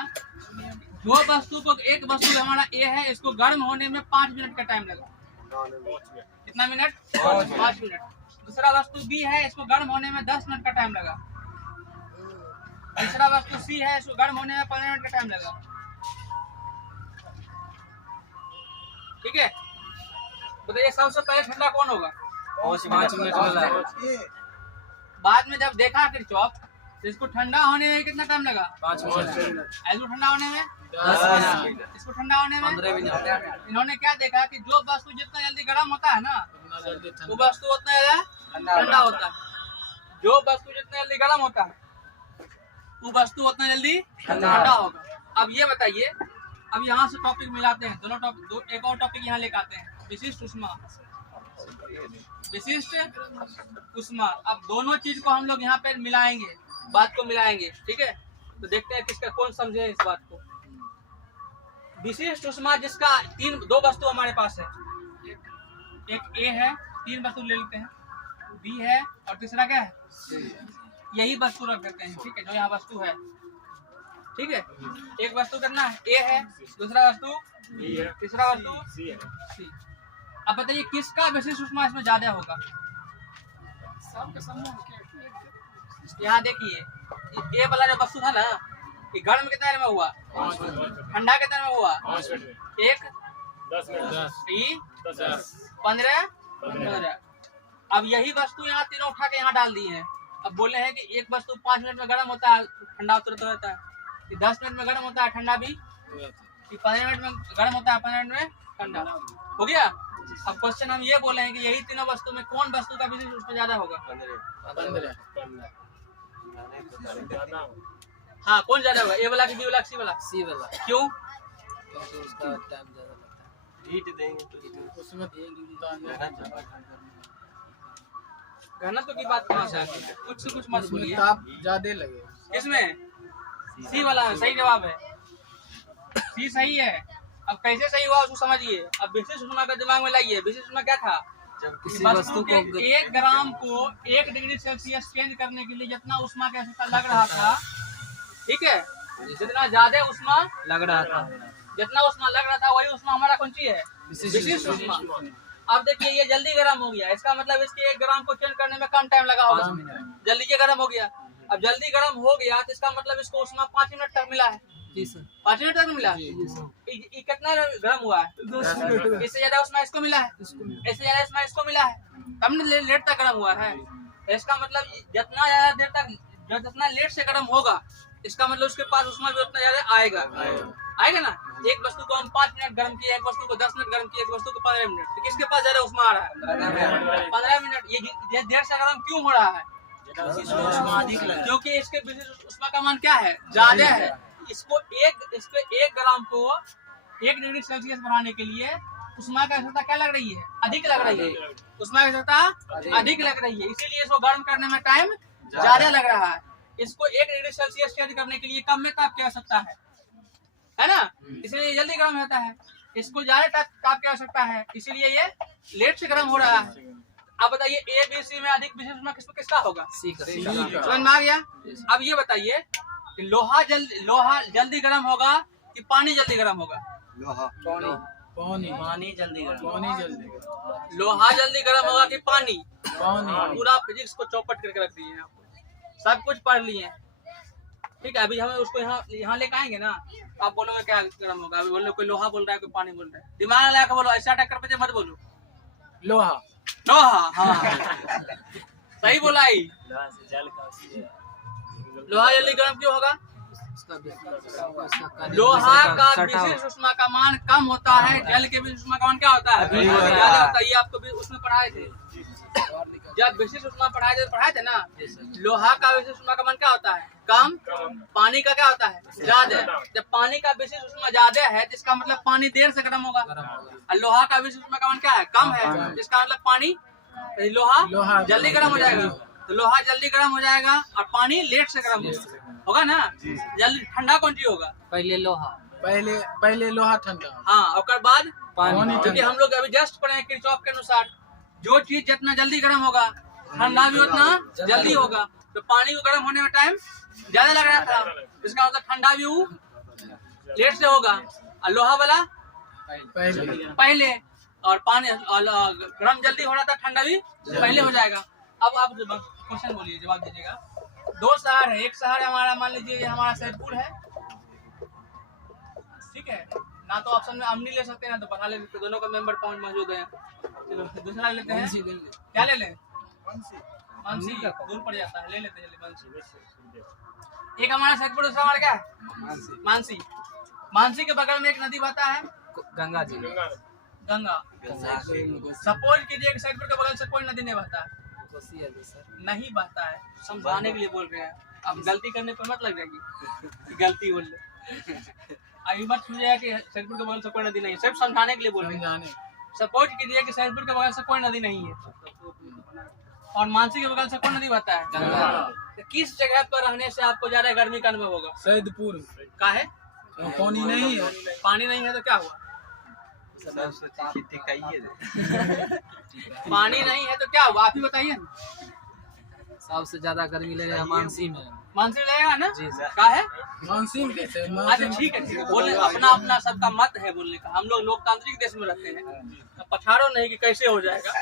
जो वस्तु को एक वस्तु हमारा ए है, इसको गर्म होने में 5 मिनट का टाइम लगा। कितना मिनट? 5 मिनट। दूसरा वस्तु बी है, इसको गर्म होने में 10 मिनट का टाइम लगा। तीसरा वस्तु सी है, इसको गर्म होने में 15 मिनट का टाइम लगा। ठीक है। बताइए सबसे पहले ठंडा कौन होगा? 5 मिनट वाला। बाद में जब देखा किरचॉफ तो इसको ठंडा होने में कितना टाइम लगा? 5 मिनट। इसको ठंडा होने में 10 मिनट। इसको ठंडा होने में 15 मिनट। इन्होंने क्या देखा कि जो वस्तु जितना जल्दी गर्म होता है ना वो वस्तु उतना ज्यादा ठंडा होता है। जो वस्तु जितना जल्दी गर्म होता है वो वस्तु उतना जल्दी ठंडा होगा। अब ये बताइए, अब यहाँ से टॉपिक मिलाते हैं दोनों टॉपिक। एक और टॉपिक यहाँ लेकर आते हैं, विशिष्ट ऊष्मा। विशिष्ट ऊष्मा। अब दोनों चीज को हम लोग यहाँ पे मिलाएंगे, बात को मिलाएंगे। ठीक है, तो देखते हैं किसका कौन समझे इस बात को। विशिष्ट ऊष्मा जिसका 2 वस्तु हमारे पास है, एक ए है, 3 वस्तु ले लेते हैं, बी है और तीसरा क्या है? यही वस्तु रख देते हैं। ठीक है, जो यहाँ वस्तु है। ठीक है, एक वस्तु करना है ए है, दूसरा वस्तु बी है, तीसरा वस्तु सी है। अब बताइए किसका विशिष्ट ऊष्मा इसमें ज्यादा होगा? यहाँ देखिए ए वाला जो वस्तु था ना, ये गर्म कितने देर में हुआ? ठंडा कितने देर में हुआ? 1 10 15। अब यही वस्तु यहाँ तीनों उठा के यहाँ डाल दी है। अब बोले हैं कि एक वस्तु 5 मिनट में गर्म होता है, ठंडा तुरंत रहता है। 10 मिनट में गर्म होता है, ठंडा भी। 15 मिनट में गर्म होता है, 15 मिनट में ठंडा हो गया। अब क्वेश्चन हम ये बोले हैं कि यही तीनों वस्तु में कौन वस्तु का विशिष्ट ऊष्मा ज्यादा होगा? 15। हाँ, कौन ज्यादा होगा? ए वाला की बी वाला सी वाला? सी वाला। क्यों? क्योंकि उसका टाइम ज्यादा लगता है। हीट देंगे तो उसमें घनत्व की बात कहाँ से आती है? कुछ से कुछ मत बोलिए। ताप ज्यादा लगेगा। इसमें सी वाला है, सही जवाब है। सी सही है। अब कैसे सही हुआ उसको समझिए। अब विशिष्ट ऊष्मा का दिमाग में लाइए। विशिष्ट ऊष्मा क्या था? किसी वस्तु के 1 ग्राम को 1 डिग्री सेल्सियस चेंज करने के लिए जितना ऊष्मा की आवश्यकता लग रहा था, ठीक है, जितना ज्यादा ऊष्मा लग रहा था, जितना ऊष्मा लग रहा था वही ऊष्मा हमारा कौन सी है? विशिष्ट ऊष्मा। अब देखिए ये जल्दी गर्म हो गया, इसका मतलब इसके 1 ग्राम को चेंज करने में कम टाइम लगा होगा, जल्दी ये गर्म हो गया। अब जल्दी गर्म हो गया तो इसका मतलब इसको ऊष्मा 5 मिनट तक मिला है। 5 मिनट तक मिला। कितना गर्म हुआ है? इससे ज्यादा ऊष्मा इसको मिला है, इससे ज्यादा ऊष्मा इसको मिला है, तब लेट तक गर्म हुआ है। इसका मतलब जितना ज्यादा देर तक, जितना लेट से गर्म होगा, इसका मतलब उसके पास ऊष्मा भी उतना ज्यादा आएगा ना। एक वस्तु को हम 5 मिनट गर्म किए, एक वस्तु को 10 मिनट गर्म किए, एक वस्तु को 15 मिनट, तो किसके पास ज्यादा ऊष्मा आ रहा है? 15 मिनट। ये देर से गर्म क्यों हो रहा है? क्योंकि इसके विशिष्ट ऊष्मा का मान क्या है? ज्यादा है। इसको 1 ग्राम को 1 डिग्री सेल्सियस बढ़ाने के लिए उष्मा की आवश्यकता क्या लग रही है? अधिक लग रही है। उष्मा की आवश्यकता अधिक लग रही है, इसीलिए इसको गर्म करने में टाइम ज्यादा लग रहा है। इसको 1 डिग्री सेल्सियस चेंज करने के लिए कम में ताप की आवश्यकता है ना, इसलिए जल्दी गर्म होता है। इसको ज्यादा ताप की आवश्यकता है, इसीलिए ये लेट से गर्म हो रहा है। अब बताइए ए बी सी में अधिक विशेष उष्मा किसका होगा? सी का समझ में आ गया? अब ये बताइए कि लोहा जल्दी गर्म होगा कि पानी जल्दी गर्म होगा? पानी जल्दी लोहा जल्दी गर्म होगा कि पानी? पानी पूरा फिजिक्स को चौपट करके रख दिए हैं, सब कुछ पढ़ लिए हैं। ठीक है, अभी हमें उसको यहाँ लेकर आएंगे ना, तो आप बोलोगे क्या गर्म होगा? अभी बोल रहे कोई लोहा बोल रहा है, कोई पानी बोल रहा है, दिमाग लगा के बोलो, ऐसा टक्कर पे मत बोलो। लोहा लोहा, हाँ सही बोला ही। लोहा जल्दी गर्म क्यों होगा? लोहा का विशेष उष्मा का मान कम होता है, जल के विशेष उष्मा का मान क्या होता है? ज्यादा होता है। ये आपको भी उसमें पढ़ाए थे, जब विशेष उष्मा पढ़ाए थे ना। लोहा का विशेष उष्मा का मान क्या होता है? कम। पानी का क्या होता है? ज्यादा। जब पानी का विशेष उष्मा ज्यादा है तो इसका मतलब पानी देर से गर्म होगा, और लोहा का विशेष उष्मा का मान क्या है? कम है, जिसका मतलब पानी लोहा जल्दी गर्म हो जाएगा। तो लोहा जल्दी गर्म हो जाएगा और पानी लेट से गर्म होगा ना। जल्दी ठंडा कौन चीज होगा? पहले लोहा पहले लोहा ठंडा, हाँ, और बाद पानी। क्योंकि हम लोग अभी जस्ट पढ़े हैं किरचॉफ के अनुसार, जो चीज जितना जल्दी गर्म होगा ठंडा भी उतना जल्दी होगा। तो पानी को गर्म होने में टाइम ज्यादा लग रहा था, इसका मतलब ठंडा भी लेट से होगा, और लोहा वाला पहले, और पानी गर्म जल्दी हो रहा था, ठंडा भी पहले हो जाएगा। अब आप क्वेश्चन बोलिए, जवाब दीजिएगा। 2 शहर है, एक शहर हमारा मान लीजिए ये हमारा सैदपुर है, ठीक है ना, तो ऑप्शन में हम नहीं ले सकते ना, तो बता लेते, दोनों का मेंबर पॉइंट मौजूद है। चलो दूसरा लेते हैं, क्या ले लें? मानसी दूर पड़ जाता है, ले लेते हैं मानसी। एक हमारा सैदपुर, दूसरा हमारा क्या है? मानसी। मानसी के बगल में एक नदी बहता है, गंगा जी। गंगा। सपोज कीजिए कि सैदपुर के बगल से कोई नदी नहीं बहता है, नहीं बहता है, समझाने के लिए बोल रहे हैं। अब गलती करने पर मत लग जाएगी, गलती बोल रहे अभी मत सोचिएगा कि सैदपुर के बगल से कोई नदी नहीं है, सिर्फ समझाने के लिए बोल रहे हैं। सपोज कीजिए कि सैदपुर के बगल से कोई नदी नहीं है और मानसी के बगल से कोई नदी बहता है, तो किस जगह पर रहने से आपको ज्यादा गर्मी का अनुभव होगा? सैदपुर का है? पानी नहीं है, पानी नहीं है तो क्या हुआ? पानी नहीं है तो क्या हुआ, आप ही बताइए। सबसे ज्यादा गर्मी लगे है मानसी में। मानसी लगेगा ना जी सर। का है? मानसी में कैसे? अच्छा ठीक है, बोले अपना अपना सबका मत है बोलने का, हम लोग लोकतांत्रिक देश में रहते हैं, तो पछाड़ो नहीं कि कैसे हो जाएगा,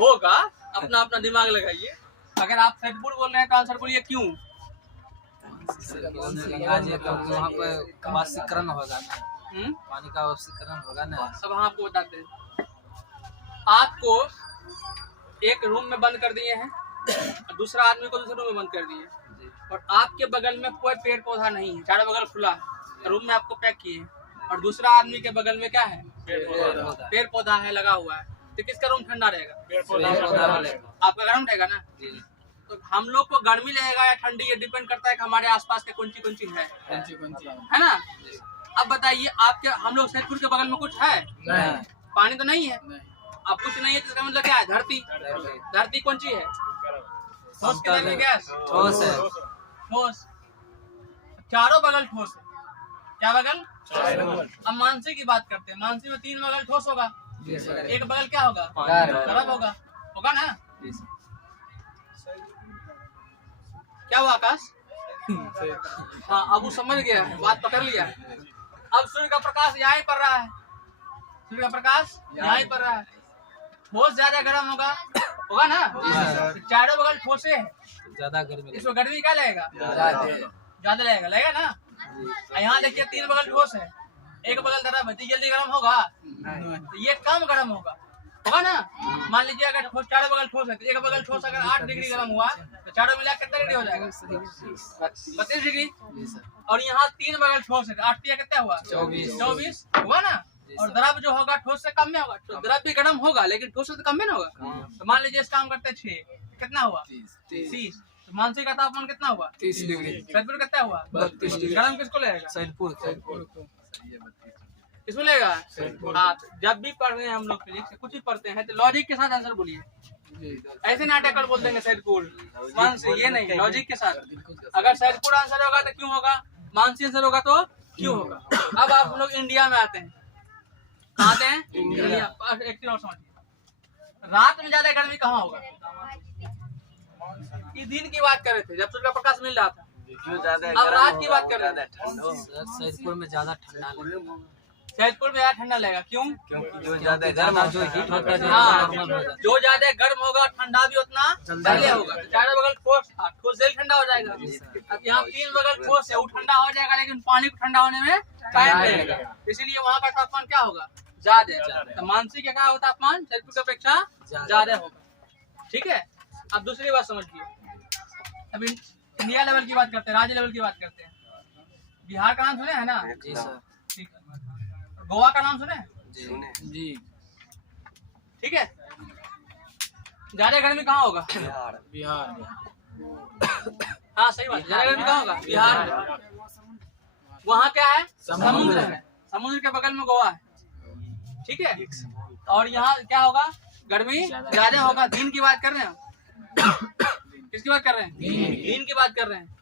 होगा, अपना अपना दिमाग लगाइए। अगर आप सैदपुर बोल रहे हैं तो आंसर बोलिए क्यों? गंगा जी का वहाँ पे वाष्पीकरण होगा ना, पानी का वाष्पीकरण होगा ना। सब हम आपको बताते हैं। आपको एक रूम में बंद कर दिए हैं और दूसरा आदमी को दूसरे रूम में बंद कर दिए, और आपके बगल में कोई पेड़ पौधा नहीं है, चारों बगल खुला है, रूम में आपको पैक किए हैं, और दूसरा आदमी के बगल में क्या है? पेड़ पौधा है, लगा हुआ है, तो किसका रूम ठंडा रहेगा? आपका गर्म रहेगा ना। तो हम लोग को गर्मी लगेगा या ठंडी, ये डिपेंड करता है कि हमारे आसपास के कौन सी है ना। अब बताइए, आपके हम लोग सैदपुर के बगल में कुछ है? पानी तो नहीं है। अब कुछ नहीं है तो इसका मतलब क्या है? धरती कौन सी है? ठोस के लिए गैस, ठोस है, ठोस, चारों बगल ठोस है। क्या बगल? अब मानसी की बात करते हैं, मानसी में 3 बगल ठोस होगा, एक बगल क्या होगा? गर्म होगा ना। क्या हुआ आकाश? हाँ, अब वो समझ गया, बात पकड़ लिया। अब सूर्य का प्रकाश यहाँ ही पड़ रहा है, सूर्य का प्रकाश यहाँ ही पड़ रहा है, ठोस ज्यादा गर्म होगा ना। चारों बगल ठोसे है, ज्यादा गर्मी, इसमें गर्मी क्या लगेगा? ज्यादा लगेगा ना। यहाँ देखिए 3 बगल ठोस है, एक बगल गर्म है, तो जल्दी गर्म होगा, तो ये कम गर्म होगा ना। मान लीजिए अगर चारों बगल ठोस है, तो एक बगल ठोस अगर 8 डिग्री गर्म हुआ तो चारों मिला कितना डिग्री हो जाएगा? 32 डिग्री। और यहाँ 3 बगल ठोस है, 8 कितना हुआ? 24 हुआ ना। और द्रव जो होगा ठोस से कम में होगा, तो द्रव भी गर्म होगा लेकिन ठोस से तो कम में ना होगा। तो मान लीजिए इसका हम करते हैं 6, कितना हुआ? 30। तो मानसी का तापमान कितना हुआ? 30 डिग्री। सैदपुर कितना हुआ? 32 डिग्री। गर्म किसको लगेगा? सैदपुर। किसमें लगेगा? हाँ, तो जब भी पढ़ रहे हैं हम लोग फिजिक्स से कुछ भी पढ़ते हैं तो लॉजिक के साथ आंसर बोलिए। ऐसे नाटक कर बोल देंगे सैदपुर मानसी, ये नहीं, लॉजिक के साथ। अगर सैदपुर आंसर होगा तो क्यों होगा, मानसी आंसर होगा तो क्यों होगा। अब आप लोग इंडिया में आते हैं, कहाँ आते हैं? इंडिया। एक चीज और समझिए, रात में ज्यादा गर्मी कहाँ होगा? ये दिन की बात कर रहे थे जब सूर्य का प्रकाश मिल रहा था, जो ज्यादा अब रात की बात कर रहे हैं। सैदपुर में ज्यादा ठंडा लगेगा। सैदपुर में ज्यादा ठंडा लगेगा, क्यों? क्योंकि जो ज्यादा गर्म जो हीट होता है हाँ, जो ज्यादा गर्म होगा ठंडा भी उतना पहले होगा। तो चारों बगल ठोस था, ठोस जल्द ठंडा हो जाएगा। अब यहाँ तीन बगल ठोस है, वो ठंडा हो जाएगा, लेकिन पानी को ठंडा होने में टाइम लगेगा, इसीलिए वहाँ का तापमान क्या होगा? ज्यादा। तो मानसिक क्या होगा तापमान सैदपुर की अपेक्षा ज्यादा होगा। ठीक है, अब दूसरी बात समझिए, अभी इंडिया लेवल की बात करते हैं, राज्य लेवल की बात करते हैं। बिहार का नाम सुने है ना? जी सर। ठीक है, गोवा का नाम सुने? सुने जी। ठीक है, ज्यादा गर्मी कहाँ होगा? बिहार बिहार। हाँ सही बात, ज्यादा गर्मी कहाँ होगा? बिहार में। वहाँ क्या है? समुद्र है, समुद्र के बगल में गोवा है। ठीक है, और यहाँ क्या होगा? गर्मी ज्यादा होगा। दिन की बात कर रहे हैं हम, किसकी बात कर रहे हैं? दिन की बात कर रहे हैं।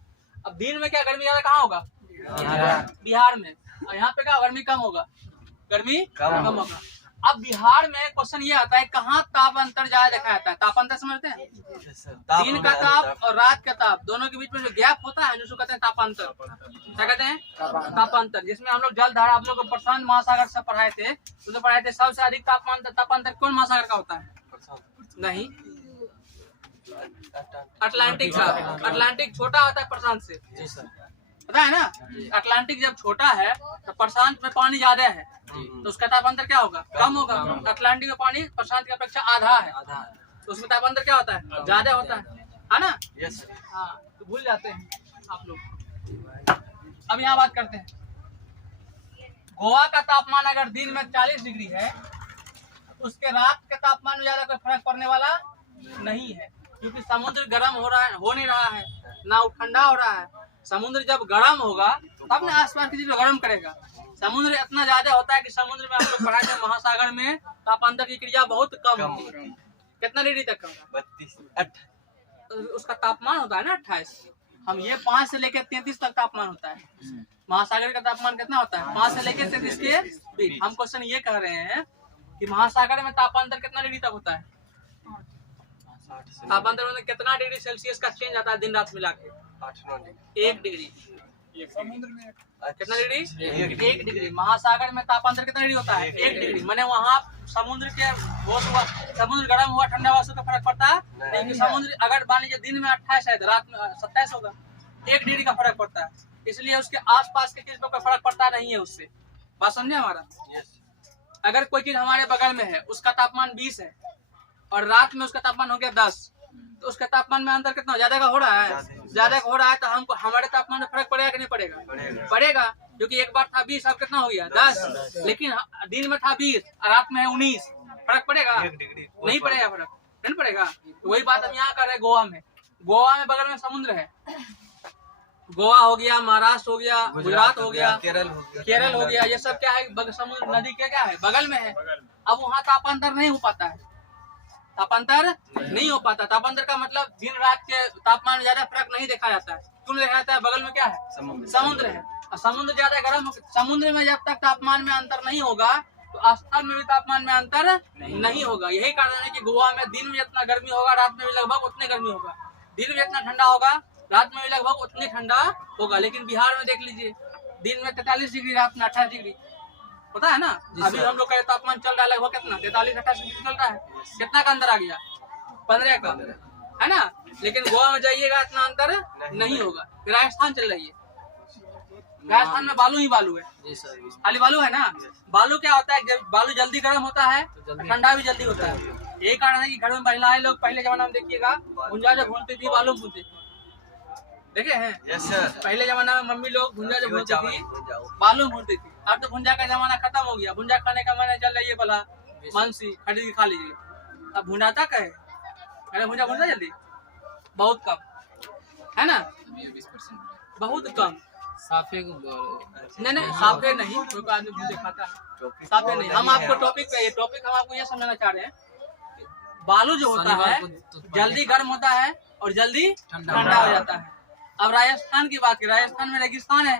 अब दिन में क्या गर्मी ज्यादा कहाँ होगा? बिहार में। और यहाँ पे क्या गर्मी कम होगा? गर्मी कम होगा। अब बिहार में क्वेश्चन ये आता है कहाँ ताप अंतर ज्यादा देखा जाता है? ताप अंतर समझते हैं? दिन का ताप और रात का ताप दोनों के बीच में जो गैप होता है जिसको कहते हैं तापांतर। क्या कहते हैं? तापांतर। जिसमें हम लोग जल धारा आप लोग को प्रशांत महासागर से पढ़ाए थे, तो पढ़ाए थे सबसे अधिक तापांतर कौन महासागर का होता है? नहीं, अटलांटिक का। अटलांटिक छोटा होता है प्रशांत से, जी सर। पता है ना? अटलांटिक जब छोटा है तो प्रशांत में पानी ज्यादा है, तो उसका तापांतर क्या होगा? कम होगा। अटलांटिक में पानी प्रशांत की अपेक्षा आधा है, तो उसमें तापांतर क्या होता है? ज्यादा होता है ना? यस हाँ, तो भूल जाते हैं आप लोग। अब यहाँ बात करते हैं, गोवा का तापमान अगर दिन में 40 डिग्री है, उसके रात के तापमान में ज्यादा कोई फर्क पड़ने वाला नहीं है, क्योंकि समुद्र गर्म हो रहा है, हो नहीं रहा है ना, वो ठंडा हो रहा है। समुद्र जब गर्म होगा तब ना आसपास की चीज को गर्म करेगा। समुद्र इतना ज्यादा होता है कि समुद्र में हम लोग पढ़ाए थे महासागर में तापांतर की क्रिया बहुत कम होती है। कितना डिग्री तक का होगा? 32 उसका तापमान होता है ना 28। हम ये 5 से लेकर 33 तक तापमान होता है। महासागर का तापमान कितना होता है? 5 से लेकर 33 के बीच। हम क्वेश्चन ये कह रहे हैं कि महासागर में तापांतर कितना डिग्री तक होता है? तापांतर में कितना डिग्री सेल्सियस का चेंज आता है दिन रात मिला के? 8-9 1 डिग्री। समुद्र में कितना डिग्री? 1 डिग्री। महासागर में तापांतर कितना डिग्री होता है? 1 डिग्री। माने वहाँ समुद्र के समुद्र गर्म हुआ ठंडा हुआ उसका फर्क पड़ता है नहीं। समुद्र अगर मान लीजिए दिन में 28 है तो रात में 27 होगा, 1 डिग्री का फर्क पड़ता है। इसलिए उसके आसपास की चीज पर कोई फर्क पड़ता नहीं है उससे। बात समझे हमारा? अगर कोई चीज हमारे बगल में है, उसका तापमान 20 है और रात में उसका तापमान हो गया 10, तो उसके तापमान में अंतर कितना ज्यादा का हो रहा है? ज्यादा का हो रहा है, तो हमको हमारे तापमान में फर्क पड़ेगा कि नहीं पड़ेगा? पड़ेगा, क्योंकि एक बार था 20, अब कितना हो गया 10, लेकिन दिन में था 20 और रात में है 19। फर्क पड़ेगा? नहीं पड़ेगा, फर्क नहीं पड़ेगा। तो वही बात हम यहाँ कर रहे हैं गोवा में। गोवा में बगल में समुद्र है, गोवा हो गया, महाराष्ट्र हो गया, गुजरात हो गया, केरल हो गया, ये सब क्या है? समुद्र नदी के क्या है? बगल में है। अब वहाँ तापांतर नहीं हो पाता है, तापांतर नहीं हो पाता। तापांतर का मतलब दिन रात के तापमान में ज्यादा फर्क नहीं देखा जाता है। क्यों देखा जाता है? बगल में क्या है? समुद्र है, और समुद्र ज्यादा गर्म। समुद्र में जब तक तापमान में अंतर नहीं होगा तो स्थल में भी तापमान में अंतर नहीं होगा। यही कारण है कि गोवा में दिन में जितना गर्मी होगा रात में भी लगभग उतनी गर्मी होगा। दिन में जितना ठंडा होगा रात में भी लगभग उतनी ठंडा होगा। लेकिन बिहार में देख लीजिए, दिन में 43 डिग्री, रात में 28 डिग्री, पता है ना? अभी हम लोग का तापमान चल रहा है लगभग कितना? 43-28 डिग्री चल रहा है। कितना का अंदर आ गया? 15 का, है ना? लेकिन गोवा में जाइएगा इतना अंतर नहीं होगा। राजस्थान चल रही है, राजस्थान में बालू ही बालू है, खाली बालू है ना। बालू क्या होता है? जब बालू जल्दी गर्म होता है, ठंडा भी जल्दी होता है। यही कारण है कि घर में महिलाएं लोग पहले जमाना में देखिएगा भुंजा जो भूनती थी, बालू भूनती थी, देखे हैं? पहले जमाना में मम्मी लोग भुंजा जो भूनती थी, बालू भूनती थी। अब तो भुंजा का जमाना खत्म हो गया। भुंजा खाने का मैंने चल रही है भला मानसी, खरीद के खा लीजिए। अब भुनाता का है? अरे भुंजा भूनता जल्दी बहुत कम, है ना? बहुत कम। साफे को नहीं साफे नहीं, कोई आदमी मुंह दिखाता है, साफे नहीं। हम आपको टॉपिक पे, ये टॉपिक हम आपको ये समझाना चाह रहे हैं कि बालू जो होता है जल्दी गर्म होता है और जल्दी ठंडा हो जाता है। अब राजस्थान की बात करें, राजस्थान में रेगिस्तान है,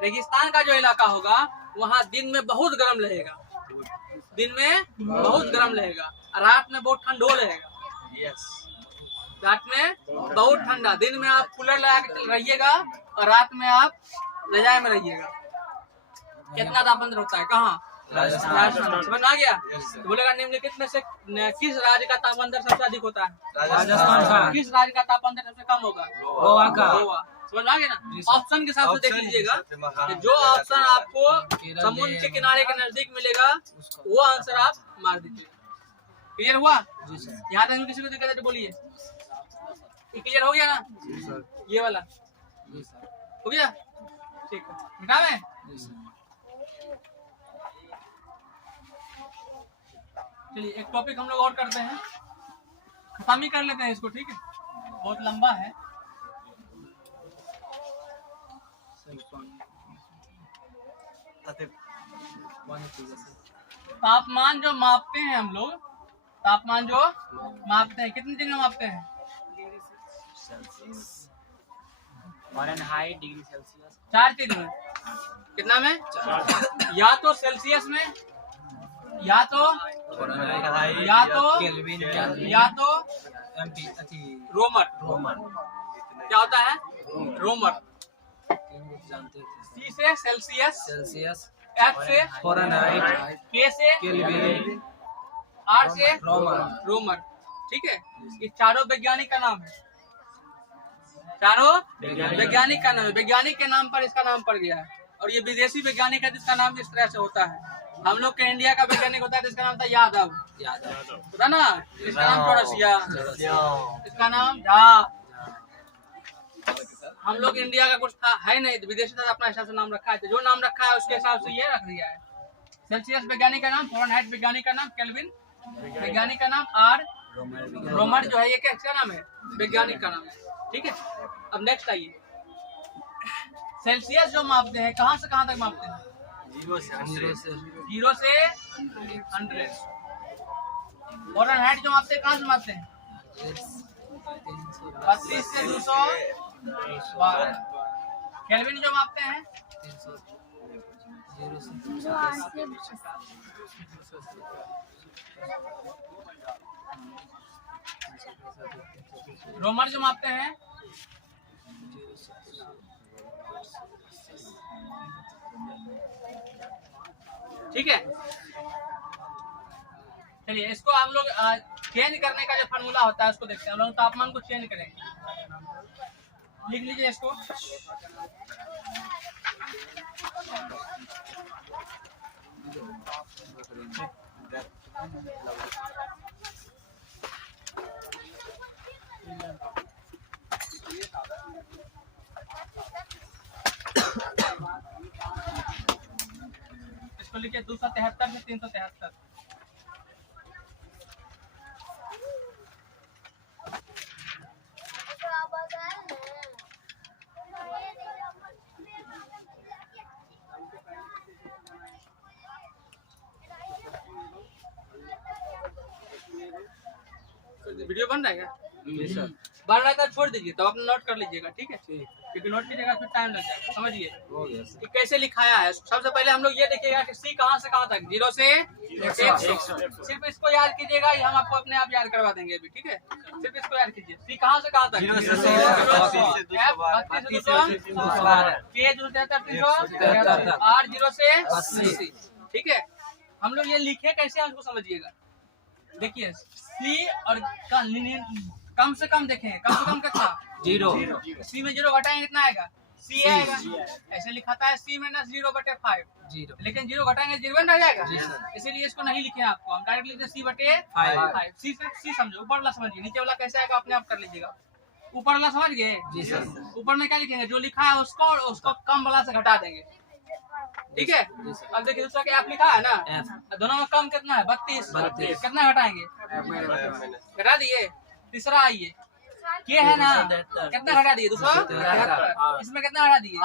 रेगिस्तान का जो इलाका होगा वहाँ दिन में बहुत गर्म रहेगा, दिन में बहुत गर्म रहेगा, रात में बहुत ठंडो रहेगा। रात में बहुत ठंडा, दिन में आप कूलर लगा के रहिएगा और रात में आप रजाई में रहिएगा। कितना तापमान होता है कहाँ? राजस्थान। समझ में आ गया? तो बोलेगा निम्नलिखित में से किस राज्य का तापमान सबसे अधिक होता है? राजस्थान का। किस राज्य का तापमान सबसे कम होगा? गोवा का। गोवा। समझ में आ गया ना? ऑप्शन के हिसाब से देख लीजिएगा कि जो ऑप्शन आपको समुद्र के किनारे के नजदीक मिलेगा वो आंसर आप मार दीजिएगा। क्लियर हुआ? यहाँ तक किसी को दिक्कत है तो बोलिए। क्लियर हो गया ना? ये वाला हो गया? ठीक है, मिटावे? चलिए एक टॉपिक हम लोग और करते हैं, खत्म ही कर लेते हैं इसको, ठीक है? बहुत लंबा है। तापमान जो मापते हैं हम लोग, तापमान जो मापते हैं कितने डिग्री में मापते हैं? Fahrenheit degree Celsius. 4 चीज में। कितना में? या तो सेल्सियस में, या तो केल्विन, या तो एमपी रोमर। क्या होता है? रोमर। जानते थे। सी से सेल्सियस, सेल्सियस, एफ से फ़ारेनहाइट, के से केल्विन, आर से रोमर। रोमर। ठीक है, ये चारों वैज्ञानिक का नाम है, चारों वैज्ञानिक का नाम है। वैज्ञानिक के नाम पर इसका नाम पड़ गया है और ये विदेशी वैज्ञानिक है जिसका नाम इस तरह से होता है। हम लोग के इंडिया का वैज्ञानिक होता है जिसका नाम था यादव, पता ना? इसका नाम चौरसिया, इसका नाम झा। हम लोग इंडिया का कुछ था है नहीं, विदेशी था अपना हिसाब से नाम रखा है, तो जो नाम रखा है उसके हिसाब से ये रख दिया है। सेल्सियस वैज्ञानिक का नाम, फ़ारेनहाइट वैज्ञानिक का नाम, केल्विन वैज्ञानिक का नाम, आर रोमर जो है ये क्या नाम है? वैज्ञानिक का नाम है। ठीक है, अब नेक्स्ट आइए। सेल्सियस जो मापते हैं कहाँ से कहाँ तक मापते हैं? 0 से 100। 0 से 100। फ़ारेनहाइट जो मापते हैं कहाँ से मापते हैं? 32 से 212। केल्विन जो मापते हैं 0 से रोमर जो मापते हैं ठीक है। चलिए इसको हम लोग चेंज करने का जो फार्मूला होता है उसको देखते हैं। हम लोग तापमान को चेंज करेंगे, लिख लीजिए इसको। इसको लिखिए 273 से 373। वीडियो बन रहा है क्या? बन रहा है तो छोड़ दीजिए, तो अपना नोट कर लीजिएगा, ठीक है? क्योंकि नोट कीजिएगा फिर टाइम लग जाएगा। समझिए कि कैसे लिखाया है। सबसे पहले हम लोग ये देखिएगा कि सी कहाँ से कहाँ तक, 0 से 100। सिर्फ इसको याद कीजिएगा, ये हम आपको अपने आप याद करवा देंगे अभी, ठीक है? सिर्फ इसको याद कीजिए। सी कहाँ से कहाँ तक? 0 से 200, आर 0 से 80। ठीक है, हम लोग ये लिखे कैसे उसको समझिएगा। देखिए सी और कम से कम देखें, कम से कम कितना? 0। सी में 0 घटाएंगे कितना आएगा? सी आएगा। ऐसे लिखाता है C - 0/5, लेकिन 0 घटाएंगे 0 रह जाएगा, इसीलिए इसको नहीं लिखे आपको। हम डायरेक्ट लिखते हैं C/5। सी सिर्फ सी समझो, ऊपर वाला समझिए, नीचे वाला कैसे आएगा अपने आप कर लीजिएगा। ऊपर वाला समझ गए? ऊपर में क्या लिखेंगे? जो लिखा है उसको और उसको कम वाला से घटा देंगे, ठीक है? अब देखिए दूसरा क्या लिखा है ना, दोनों में कम कितना है? 32। कितना घटाएंगे? घटा दिए। तीसरा आइए, के है ना, कितना घटा दिए? 273। इसमें कितना घटा दिए?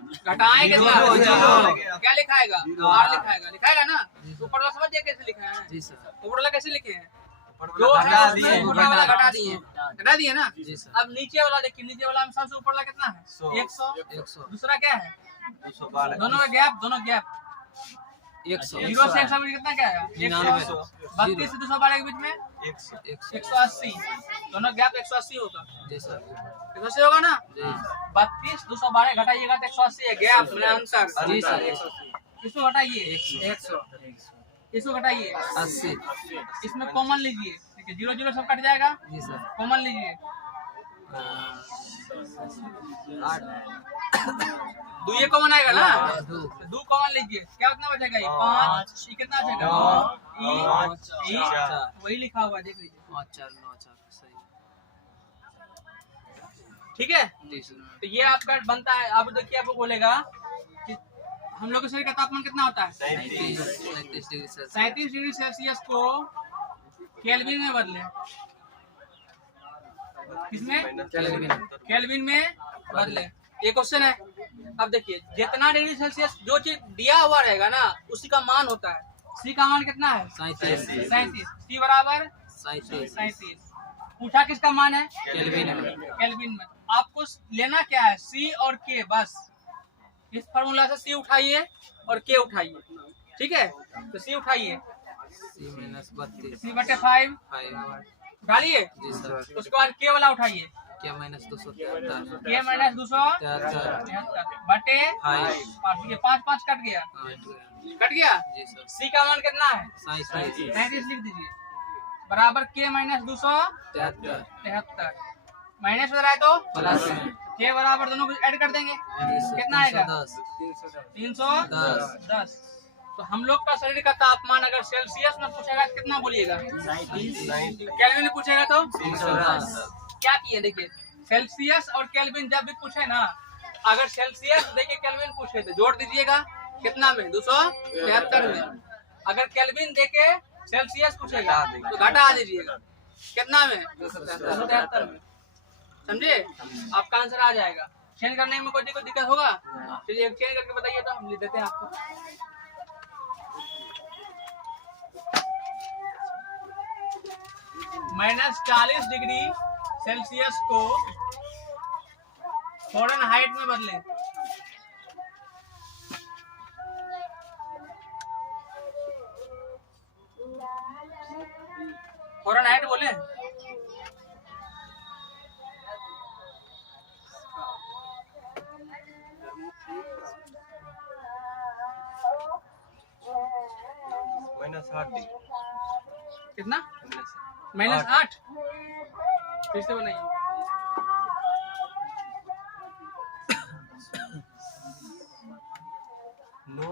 घटाएं कितना? Zero, zero. क्या लिखाएगा? आर लिखाएगा ना? तो ऊपर वाला समझ गए कैसे लिखा है? जी सर। ऊपर वाला कैसे लिखे हैं? ऊपर जो वाला है घटा उसमें दिए। ऊपर वाला घटा दिए ना? जी सर। अब नीचे वाला देखिए, नीचे वाला में सबसे ऊपर वाला कितना है? 100। 100 दूसरा क्या है? 212 दोनों का गैप, 100 जीरो से 100 में कितना क्या है? 100। 32 से 212 के बीच में 100 180। दोनों गैप 180 होगा। जी सर। 180 होगा ना? जी 32 212 घटाइएगा तो 180 है, गैप में अंतर। जी सर। इसको घटाइए 100, इसको घटाइए 80 इसमें कॉमन लीजिए, ठीक है? 0 0 सब कट जाएगा, जी सर। कॉमन लीजिए। 8 दो ये कॉमन आएगा ना? 2 दो कॉमन लीजिए, क्या कितना बचेगा? ये 5, ये कितना बचेगा? 9, ये वही लिखा हुआ है, देख लीजिए। 5 4 9 4 सही। ठीक है, जी सर। तो ये आपका बनता है। अब देखिए, आपको बोलेगा कि हम लोग के शरीर का तापमान कितना होता है? 37 डिग्री सेल्सियस। 37 डिग्री सेल्सियस को केल्विन में बदले। किसमें? केल्विन में बदले। ये क्वेश्चन है। अब देखिए, जितना डिग्री सेल्सियस जो चीज दिया हुआ रहेगा ना, उसी का मान होता है। सी का मान कितना है? 37 37। सी बराबर 37। पूछा किसका मान है? केल्विन में। केल्विन में। आपको लेना क्या है? सी और के, बस। इस फार्मूला से सी उठाइए और के उठाइए, ठीक है? तो सी उठाइए, C - 32 सी बटे 5 5 उठा लिए। जी सर। उसके बाद के वाला उठाइए, क्या -273 के माइनस 73 बटे 5 5 5 कट गया, कट गया। जी सर। सी का मान कितना है? 37 37 लिख दीजिए, बराबर के माइनस 73 माइनस में रहा है तो प्लस में के बराबर, दोनों को ऐड कर देंगे, कितना आएगा? 310 310। तो हम लोग का शरीर का तापमान अगर सेल्सियस में पूछेगा तो कितना बोलिएगा? 90 केल्विन में पूछेगा तो 310 क्या किए? देखिए, सेल्सियस और केल्विन जब भी पूछे ना, अगर सेल्सियस देखिए केल्विन पूछे तो जोड़ दीजिएगा कितना में? 273 में। अगर केल्विन देके सेल्सियस पूछेगा तो घटा दीजिएगा कितना में? 273 में। समझे? आपका आंसर आ जाएगा। चेंज करने में कोई दिक्कत होगा? चलिए चेंज करके बताइए तो हम लिख देते हैं आपको। -40 डिग्री सेल्सियस को फ़ारेनहाइट में बदले। फ़ारेनहाइट बोले? -60 कितना? -8। फिर से बनाइए। नो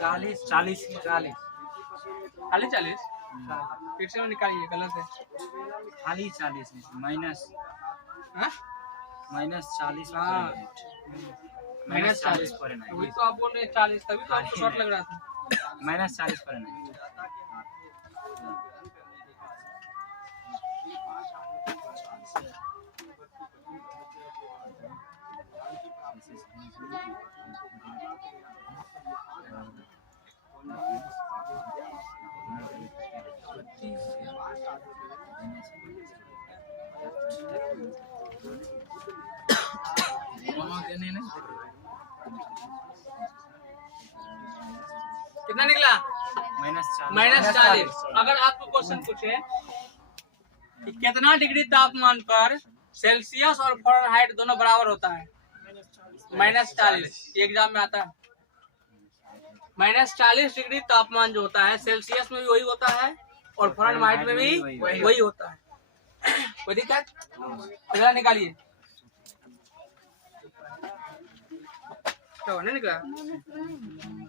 40 खाली 40। फिर से निकालिए, गलत है। खाली 40 माइनस हाँ? -40 हाँ। -40 वही तो आप बोल रहे हैं 40, तभी तो आपको शॉर्ट लग रहा था। -40 पर कितना निकला? -40। अगर आपको क्वेश्चन पूछे कि कितना डिग्री तापमान पर सेल्सियस और फ़ारेनहाइट दोनों बराबर होता है? -40। एग्जाम में आता है। -40 डिग्री तापमान जो होता है सेल्सियस में भी वही होता है और फ़ारेनहाइट में भी वही होता है। कोई दिक्कत? अगला निकालिए। क्या नहीं निकला?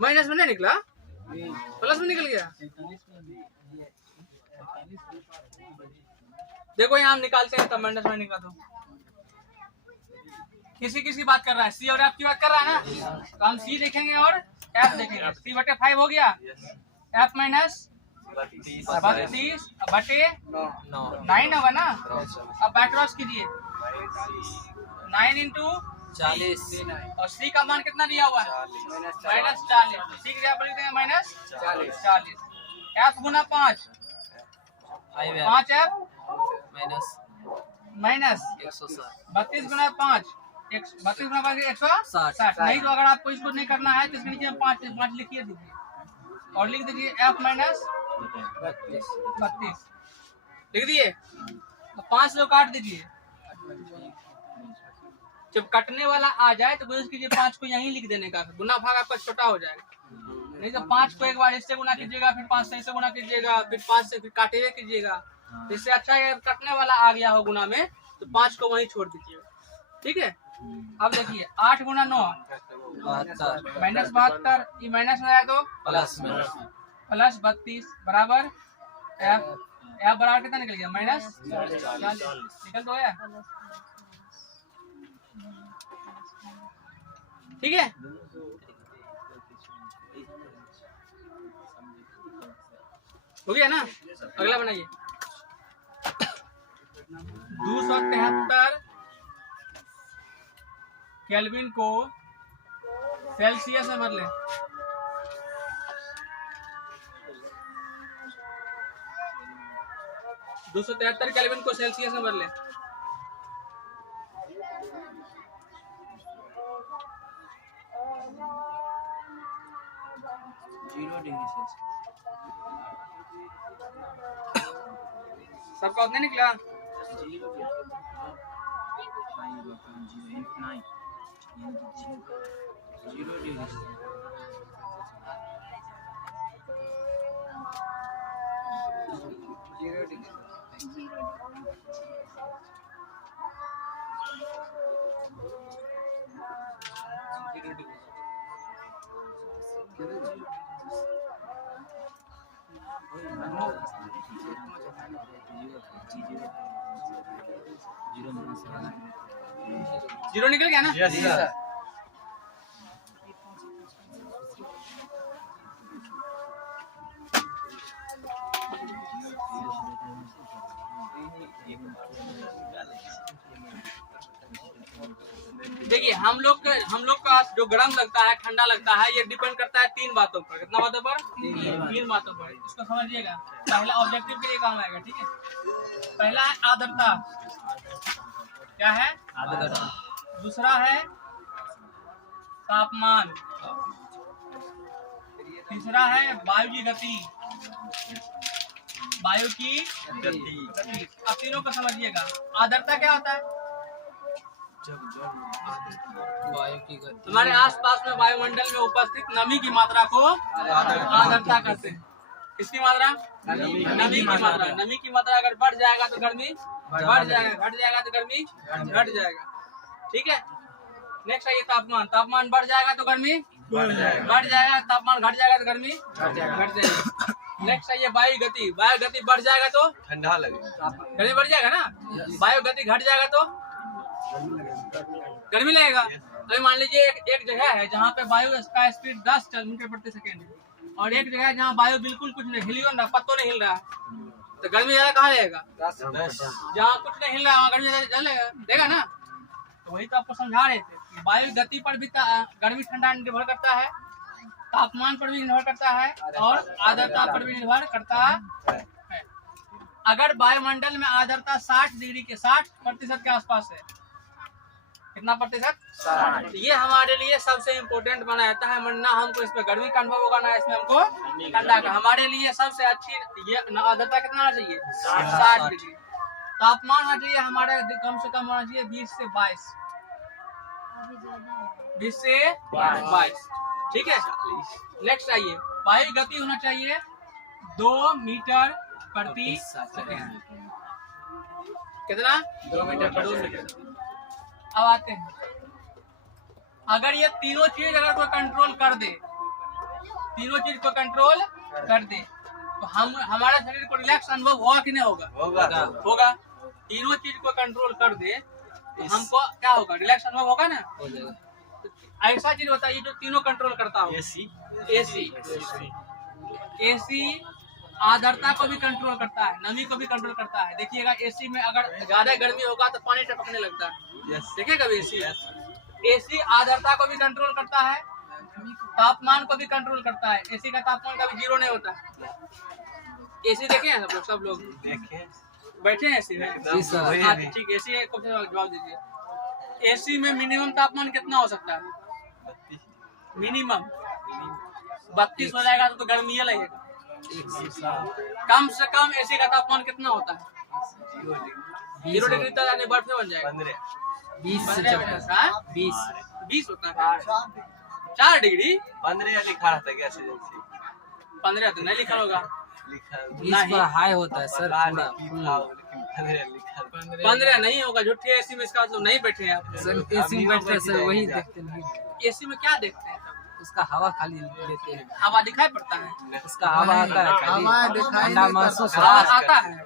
माइनस में नहीं निकला, प्लस में निकल गया। देखो यहाँ हम निकालते हैं तब माइनस में निकला। तो किसी बात कर रहा है? सी और एफ की बात कर रहा है ना, तो हम सी देखेंगे और एफ देखेंगे। सी बटे 5 हो गया, F माइनस 32 बटे 9 होगा ना। अब बैक क्रॉस कीजिए 9 इंटू 40 और C का मान कितना दिया हुआ है माइनस 40। C की जगह पर लिख देंगे माइनस 40। F गुना 5 5F माइनस 32 गुना 5 32 गुना 5 160। नहीं तो अगर आपको इसको नहीं करना है तो इसके नीचे 5 लिखिए दीजिए और लिख दीजिए F माइनस 32 लिख दिए। 5 से काट दीजिए। जब कटने वाला आ जाए तो कोशिश कीजिए 5 को यहीं लिख देने का, गुना भाग आपका छोटा हो जाएगा। नहीं तो 5 को एक बार इससे गुना कीजिएगा, फिर 5 से इससे गुना कीजिएगा, फिर 5 से फिर काटे हुए कीजिएगा। इससे अच्छा है कटने वाला आ गया हो गुना में तो 5 को वहीं छोड़ दीजिएगा। ठीक है। अब देखिए 8 गुना 9 माइनस 72, ये माइनस में आया तो प्लस 32 बराबर F बराबर कितना निकल गया माइनस 40 निकल तो गया। ठीक है। हो गया ना। अगला बनाइए 273 केल्विन को सेल्सियस में बदले। दो 273 केल्विन को सेल्सियस में बदले। सबका उतना निकला। जीरो निकल गया ना। Yes sir. देखिए हम लोग का जो गर्म लगता है ठंडा लगता है ये डिपेंड करता है 3 बातों पर। कितना बातों पर? 3 बातों पर। इसको समझिएगा। पहला ऑब्जेक्टिव के लिए काम आएगा। ठीक है। पहला है आर्द्रता। क्या है? आर्द्रता। दूसरा है तापमान। तीसरा है वायु की गति। वायु की गति। अब तीनों को समझिएगा। आर्द्रता क्या होता है? वायु की गति। हमारे आसपास में वायुमंडल में उपस्थित नमी की मात्रा को आर्द्रता कहते हैं। किसकी मात्रा? नमी की मात्रा। नमी की मात्रा अगर बढ़ जाएगा तो गर्मी बढ़ जाएगा, घट जाएगा तो गर्मी घट जाएगा। ठीक है। नेक्स्ट आइए तापमान। तापमान बढ़ जाएगा तो गर्मी बढ़ जाएगा, तापमान घट जाएगा तो गर्मी घट जाएगी। नेक्स्ट आइए वायु गति। वायु गति बढ़ जाएगा तो ठंडा लगेगा, गर्मी बढ़ जाएगा ना। वायु गति घट जाएगा तो गर्मी लगेगा। अभी मान लीजिए एक जगह है जहाँ पे वायु का स्पीड 10 मीटर प्रति सेकेंड है और एक जगह है जहाँ वायु बिल्कुल कुछ नहीं हिलियो ना, पत्तों नहीं हिल रहा है, तो गर्मी ज्यादा कहाँ लगेगा? जहाँ कुछ नहीं हिल रहा है वहाँ गर्मी ज्यादा लगेगा, देगा ना। तो वही तो आपको समझा रहे थे। वायु गति पर भी गर्मी ठंडा निर्भर करता है, तापमान पर भी निर्भर करता है और आर्द्रता पर भी निर्भर करता है। अगर वायुमंडल में आर्द्रता 60% के आसपास है, कितना प्रतिशत? 60। ये हमारे लिए सबसे इम्पोर्टेंट बना रहता है, वरना हमको इसमें गर्मी का अनुभव होगा ना इसमें हमको ठंडा का। हमारे लिए सबसे अच्छी ये आर्द्रता कितना होना चाहिए? 60 डिग्री। तापमान होना चाहिए हमारे कम से कम होना चाहिए 20 से 22। ठीक है। नेक्स्ट आइए वायु गति होना चाहिए 2 मीटर प्रति सेकेंड। कितना? 2 मीटर प्रति सेकेंड। अब आते हैं, अगर ये तीनों चीज अगर कोई कंट्रोल कर दे, तीनों चीज को कंट्रोल कर दे तो हमारे शरीर को रिलैक्स अनुभव होगा कि नहीं होगा? होगा। तीनों चीज को कंट्रोल कर दे तो हमको क्या होगा? रिलैक्स अनुभव होगा ना। ऐसा चीज होता है ये जो तीनों कंट्रोल करता हो। एसी एसी आर्द्रता को भी कंट्रोल करता है, नमी को भी कंट्रोल करता है। देखिएगा एसी में अगर ज्यादा गर्मी होगा तो पानी टपकने लगता है। देखिए कभी एसी आर्द्रता को भी कंट्रोल करता है, तापमान को भी कंट्रोल करता है। एसी का तापमान कभी 0 नहीं होता है। एसी देखे हैं सब लोग देखे बैठे हैं एसी में? हाँ, ठीक। एसी को जवाब दीजिए, एसी में मिनिमम तापमान कितना हो सकता है? मिनिमम 32 हो जाएगा तो गर्मी ही लगेगा। कम से कम एसी का तापमान कितना होता है? 0 डिग्री तक जाने बर्फ में बन जाएगा। 20 होता है। 4 डिग्री 15 लिखा रहता है गैस एजेंसी। 15 तो नहीं लिखा होगा। नहीं हाई होता है सर पूरा। 15 नहीं होगा, झूठे। एसी में इसका मतलब नहीं बैठे हैं आप। सर एसी में बैठते हैं सर, वही देखते नहीं। एसी में क्या देखते हैं? उसका हवा खाली लेते हैं, हवा दिखाई पड़ता है। उसका हवा आता है खाली, ठंडा महसूस हवा होता है। आता है?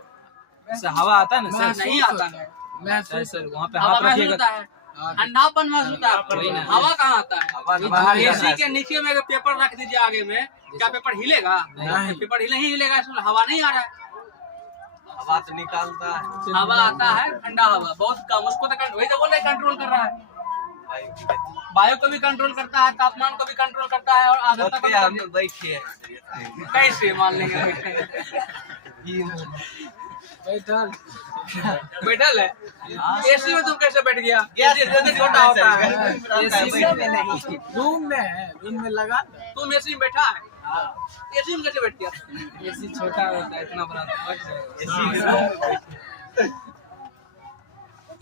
उससे हवा आता है ना सर? नहीं आता है। सर वहाँ पे हवा हाथ महसूस रखिएगा। होता है, ठंडापन महसूस होता वही ना। है। हवा कहाँ आता बाहर है? जाता एसी है। के नीचे में अगर पेपर रख दीजिए आगे में, क्या पेपर हिलेगा? नहीं। पेपर नहीं हिलेगा, इसमें हवा नहीं आ रहा है। हवा तो निकालता है। हवा आता है, ठंडा हवा बहुत कम। उसको तो वही तो बोल रहे कंट्रोल कर रहा है। वायु को भी कंट्रोल करता है, तापमान को भी कंट्रोल करता है, और आर्द्रता को भी हम तो बैठे हैं। कैसे मान लेंगे? बैठल है एसी में, तुम कैसे बैठ गया? एसी छोटा होता है। रूम में है, रूम में लगा। तुम एसी में बैठा है, एसी में कैसे बैठ गया? एसी छोटा होता है, इतना बड़ा तो बैठ जाएगा।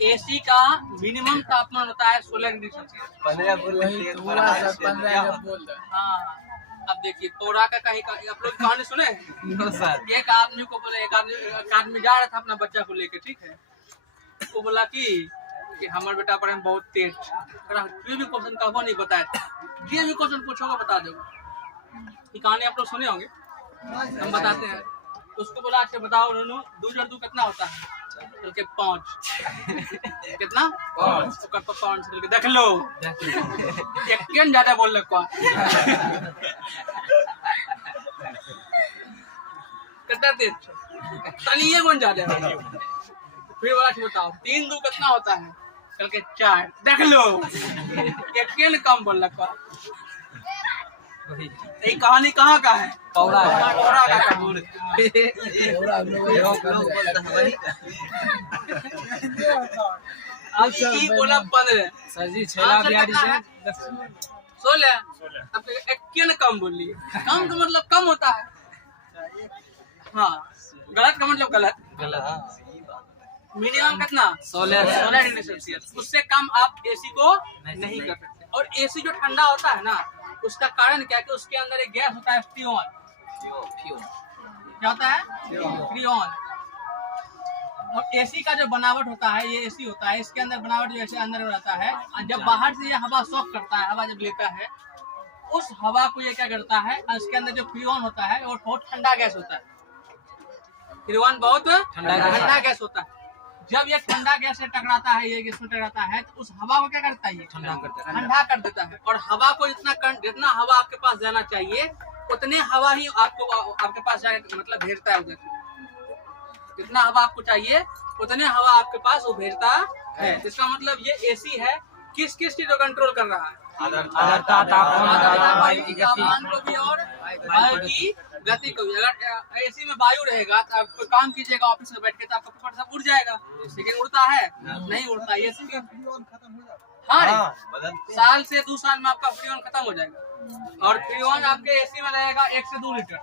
एसी का मिनिमम तापमान होता है 16 डिग्री सेल्सियस। 15 बोल रहे थे। हाँ, अब देखिए पौरा का कहीं आप लोग कहानी सुने? No sir. एक आदमी को बोले, एक आदमी जा रहा था अपना बच्चा को लेके, ठीक है। वो बोला कि हमारे बेटा पढ़ने में बहुत तेज, कोई भी क्वेश्चन कहबो नहीं बताया, ये भी क्वेश्चन पूछोगे बता दो। ये कहानी आप लोग सुने होंगे, हम बताते हैं। उसको बोला अच्छा बताओ नूनू, 2 + 2 कितना होता है? चल के 5। कितना? 5। चल के देख लो, एक केन ज्यादा बोल लग कितना तेज, तनिए कौन ज्यादा। फिर बोला बताओ 3 × 2 कितना होता है? चल के 4। देख लो, एक केन कम बोल लग। ये कहानी कहाँ का है? पौड़ा है। पौड़ा का है। अब ये बोला 15। सर जी 6 बिहारी से 16। अब 1 कम बोल लिए। कम का मतलब कम होता है। हाँ, गलत का मतलब गलत। मिनिमम कितना? 16 डिग्री सेल्सियस। उससे कम आप एसी को नहीं कर सकते। और एसी जो ठंडा होता है ना, उसका कारण क्या है कि उसके अंदर एक गैस होता है फ्रियोन। क्या होता है? फ्रियोन। और एसी का जो बनावट होता है, ये एसी होता है, इसके अंदर बनावट जो ऐसे अंदर रहता है, जब बाहर से ये हवा शॉक करता है, हवा जब लेता है, उस हवा को ये क्या करता है, इसके अंदर जो फ्रियोन होता है वो बहुत ठंडा गैस होता है। फ्रियोन बहुत ठंडा गैस होता है। जब ये ठंडा गैस से टकराता है, ये गैस में टकराता है, तो उस हवा को क्या करता है? ठंडा कर देता है। और हवा को जितना हवा आपके पास जाना चाहिए, उतने हवा ही आपके पास जाए, मतलब भेजता है उधर। जितना हवा आपको चाहिए उतने हवा आपके पास वो भेजता है। इसका मतलब ये एसी है, किस चीज को कंट्रोल कर रहा है? आर्द्रता, तापमान, वायु की तापमान को भी और वायु की गति को भी। अगर एसी में वायु रहेगा तो आप कोई काम कीजिएगा ऑफिस में बैठ के, तो आपका पेपर सब उड़ जाएगा। लेकिन उड़ता है? नहीं उड़ता। एसी हाँ, साल से 2 साल में आपका फ्रियोन खत्म हो जाएगा। और फ्रियोन आपके एसी में रहेगा 1 से 2 लीटर।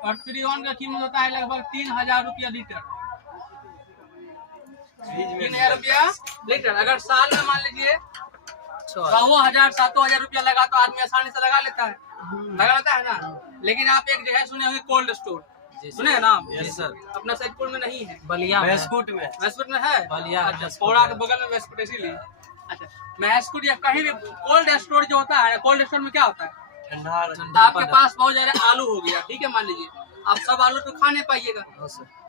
और फ्रियोन का कीमत होता है लगभग 3000 रुपया लीटर। 3000 रुपया लीटर। अगर साल में मान लीजिए 6,000 7,000 रुपया लगा तो आदमी आसानी से लगा लेता है ना। लेकिन आप एक जगह सुने होंगे कोल्ड स्टोर, सुने हैं नाम? जी सर। अपना सैदपुर में नहीं है, बलिया बिस्कुट में है। बलिया। अच्छा, पौड़ा के बगल में बिस्कुट, इसीलिए। अच्छा, महस्कुट या कहीं भी कोल्ड स्टोर जो होता है, कोल्ड स्टोर में क्या होता है? ठंडा। आपके पास बहुत ज्यादा आलू हो गया, ठीक है, मान लीजिए आप सब आलू तो खा नहीं पाइएगा।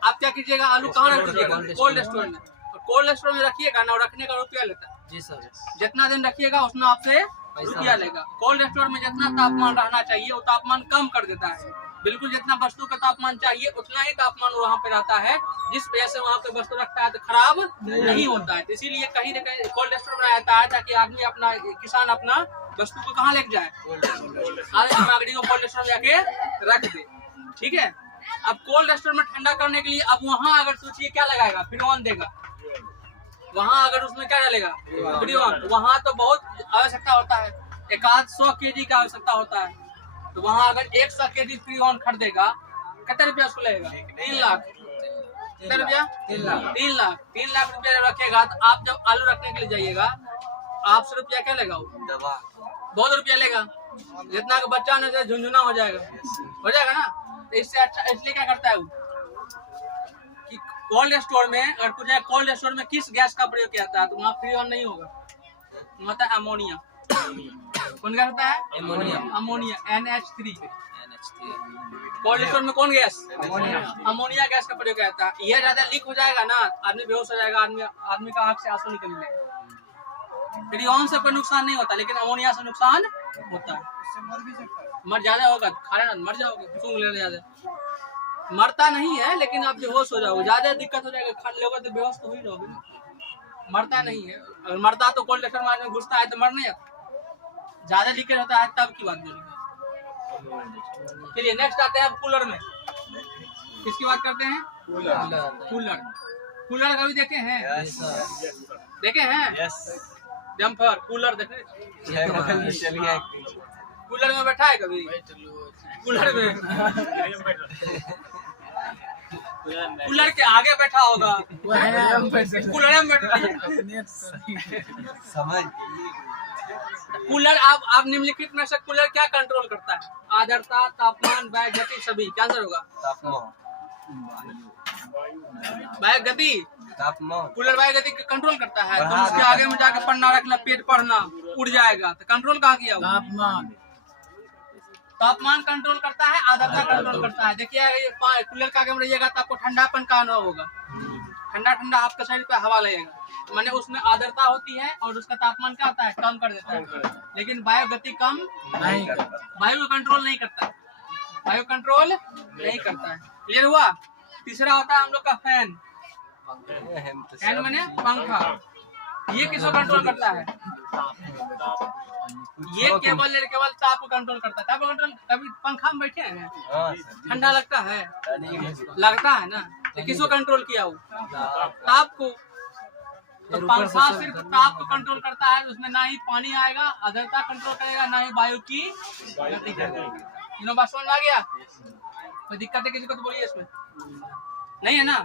आप क्या कीजिएगा? आलू कहाँ रख दीजिएगा? कोल्ड स्टोर में। और कोल्ड स्टोर में रखिएगा ना, और रखने का रुपया लेता है। जी सर। जितना दिन रखिएगा उतना आपसे रुपया लेगा। कोल्ड स्टोर में जितना तापमान रहना चाहिए वो तापमान कम कर देता है। बिल्कुल जितना वस्तु का तापमान चाहिए उतना ही तापमान वहाँ पे रहता है, जिस वजह से वहाँ पे वस्तु रखता है तो खराब नहीं होता है। तो इसीलिए कहीं न कहीं कोल्ड स्टोर बनाया जाता है ताकि आदमी अपना, किसान अपना वस्तु को कहाँ लेके जाए, आगे सामग्री को कोल्ड स्टोर में जाके रख दे। ठीक है। अब कोल्ड स्टोर में ठंडा करने के लिए अब वहाँ अगर सोचिए क्या लगाएगा, फ्रीऑन देगा। वहाँ अगर उसमें क्या डालेगा, फ्रीऑन। वहाँ तो बहुत आवश्यकता होता है, 100 kg का आवश्यकता होता है। तो वहाँ अगर 100 kg फ्रीऑन खरीदेगा, कितने रुपया उसको लगेगा? 3 लाख। कितने रुपया? 3 लाख। 3 लाख रुपया जब रखेगा तो आप जब आलू रखने के लिए जाइएगा, आपसे रुपया क्या लेगा? दवा बहुत रुपया लेगा। जितना का बच्चा ना झुंझुना हो जाएगा ना। तो इससे अच्छा इसलिए क्या करता है वो कि कोल्ड स्टोर में अगर पूछे कोल्ड स्टोर में किस गैस का प्रयोग किया जाता है, तो वहाँ फ्रीऑन नहीं होगा, होता है अमोनिया। कौन गैस होता है? Ammonia NH3। कोल्ड स्टोर में कौन गैस? अमोनिया गैस का प्रयोग किया जाता है। यह ज्यादा लीक हो जाएगा ना, आदमी बेहोश हो जाएगा, आदमी का आंख से आंसू निकलने लगेगा। फ्रीऑन से कोई नुकसान नहीं होता, लेकिन अमोनिया से नुकसान होता है। मर ज्यादा होगा, खाना ना मर जाओगे, सूंघ लेना ज्यादा। मरता नहीं है, लेकिन आप बेहोश हो जाओगे, ज्यादा दिक्कत हो जाएगा। खा लोगे तो बेहोश तो हो ही रहोगे। मरता नहीं है। अगर मरता तो कोल्ड स्टोर में आदमी घुसता है तो मर नहीं आता। ज्यादा दिक्कत होता है तब की बात बोलिए। चलिए नेक्स्ट आते हैं कूलर में। किसकी बात करते हैं? कूलर कभी देखे हैं? देखे हैं? जम्पर कूलर देखे? चलिए कूलर में बैठा है कभी? कूलर में कूलर के आगे बैठा होगा, कूलर में बैठा। समझ। कूलर आप निम्नलिखित में से कूलर क्या कंट्रोल करता है? आर्द्रता, तापमान, वायु गति, सभी। क्या आंसर होगा? वायु गति। कूलर वायु गति कंट्रोल करता है। तो उसके आगे में जाके पढ़ना रखना, पेट पढ़ना उड़ जाएगा। तो कंट्रोल कहाँ किया? तापमान कंट्रोल करता है, आर्द्रता कंट्रोल करता है। देखिए कूलर के आगे में रहिएगा तो आपको ठंडापन का अनुभव होगा। ठंडा ठंडा आपके शरीर पे हवा लगेगा, माने उसमें आर्द्रता होती है और उसका तापमान क्या होता है? कम कर देता है। लेकिन वायु गति कम नहीं करता, वायु कंट्रोल नहीं करता, वायु कंट्रोल नहीं करता है। क्लियर हुआ? तीसरा होता है हम लोग का फैन। फैन माने पंखा। ये किसको कंट्रोल करता है? ये केवल ताप को कंट्रोल करता है। ताप को कंट्रोल, कभी पंखा में बैठे हैं, ठंडा लगता है? लगता है ना। तो किसको कंट्रोल किया? वो ताप को। तो पंखा सिर्फ ताप को कंट्रोल करता है, उसमें ना ही पानी आएगा, आर्द्रता कंट्रोल करेगा, ना ही वायु की गति करेगा। तीनों बात समझ में आ गया? कोई दिक्कत है किसी को तो बोलिए, इसमें नहीं है ना।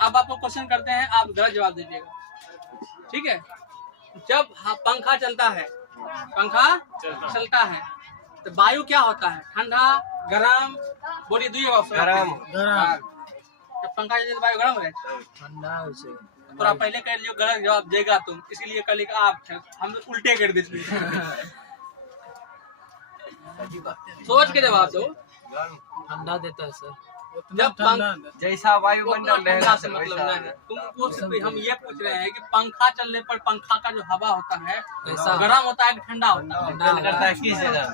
अब आपको क्वेश्चन करते हैं, आप गलत जवाब दीजिएगा। ठीक है। जब पंखा चलता है, पंखा चलता है तो वायु क्या होता है? ठंडा, गरम। बोलिए दुई गरम। जब पंखा चलता है वायु गरम है, ठंडा हो जाए। तो आप पहले कह लियो गलत जवाब देगा तुम, इसीलिए कल आप हम लोग उल्टे कर देते। सोच के जवाब दो। ठंडा देता है सर। जब जैसा वायुमंडल रहेगा से मतलब नहीं है। तुमको सिर्फ हम ये पूछ रहे हैं कि पंखा चलने पर पंखा का जो हवा होता है गर्म होता है कि ठंडा होता है? करता है किस जगह?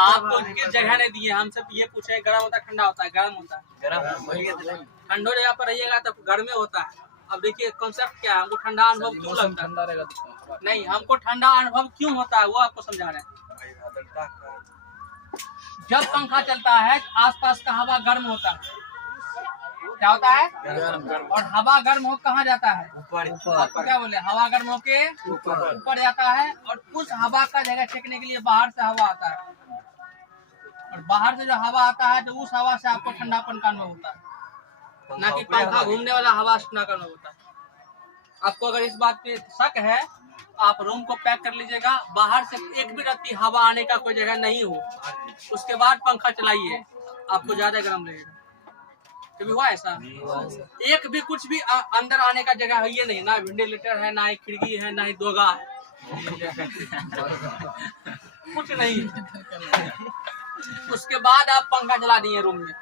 आपको किस जगह नहीं दिए, हम सब ये पूछ रहे हैं गर्म होता है ठंडा होता है? गर्म होता है। ठंडो जगह पर रहिएगा तो गर्म होता है। अब देखिए कॉन्सेप्ट क्या है, हमको ठंडा अनुभव क्यों लगता है? नहीं, हमको ठंडा अनुभव क्यों होता है वो आपको समझा रहे हैं। जब पंखा चलता है आसपास का हवा गर्म होता है। क्या होता है? और हवा गर्म हो कहाँ जाता है? ऊपर। आपको क्या बोले? हवा गर्म होके ऊपर जाता है, और उस हवा का जगह छेकने के लिए बाहर से हवा आता है, और बाहर से जो हवा आता है तो उस हवा से आपको ठंडापन का अनुभव होता है, ना कि पंखा घूमने वाला हवा से ठंडा का अनुभव होता है। आपको अगर इस बात पे शक है, आप रूम को पैक कर लीजिएगा, बाहर से एक भी रत्ती हवा आने का कोई जगह नहीं हो, उसके बाद पंखा चलाइए, आपको ज्यादा गर्म लगेगा। कभी हुआ ऐसा? एक भी कुछ भी अंदर आने का जगह है ये नहीं, ना वेंटिलेटर है, ना ही खिड़की है, ना ही दोगा है, कुछ नहीं। उसके बाद आप पंखा चला दिए रूम में,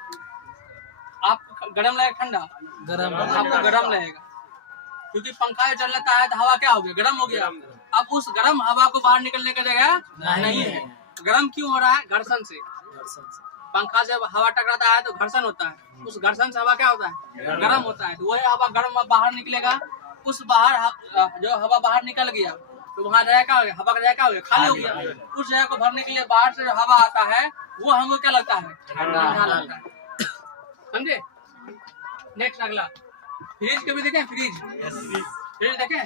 आप गरम लगेगा ठंडा? गरम। आपको गरम लगेगा। क्योंकि पंखा जो चल रहा है तो हवा क्या हो गया, गर्म हो गया। अब उस गर्म हवा को बाहर निकलने का जगह नहीं है। गर्म क्यों हो रहा है? घर्षण से। पंखा से हवा टकराता है तो घर्षण होता है, उस घर्षण से हवा क्या होता है, गर्म होता है। तो वही हवा गर्म बाहर निकलेगा, उस बाहर जो हवा बाहर निकल गया तो वहाँ जगह क्या हो गया, हवा का जगह क्या हो गया, खाली हो गया। उस जगह को भरने के लिए बाहर से जो हवा आता है वो हमको क्या लगता है, ठंडा लगता है। समझे? नेक्स्ट अगला, फ्रिज कभी देखें? फ्रिज देखें?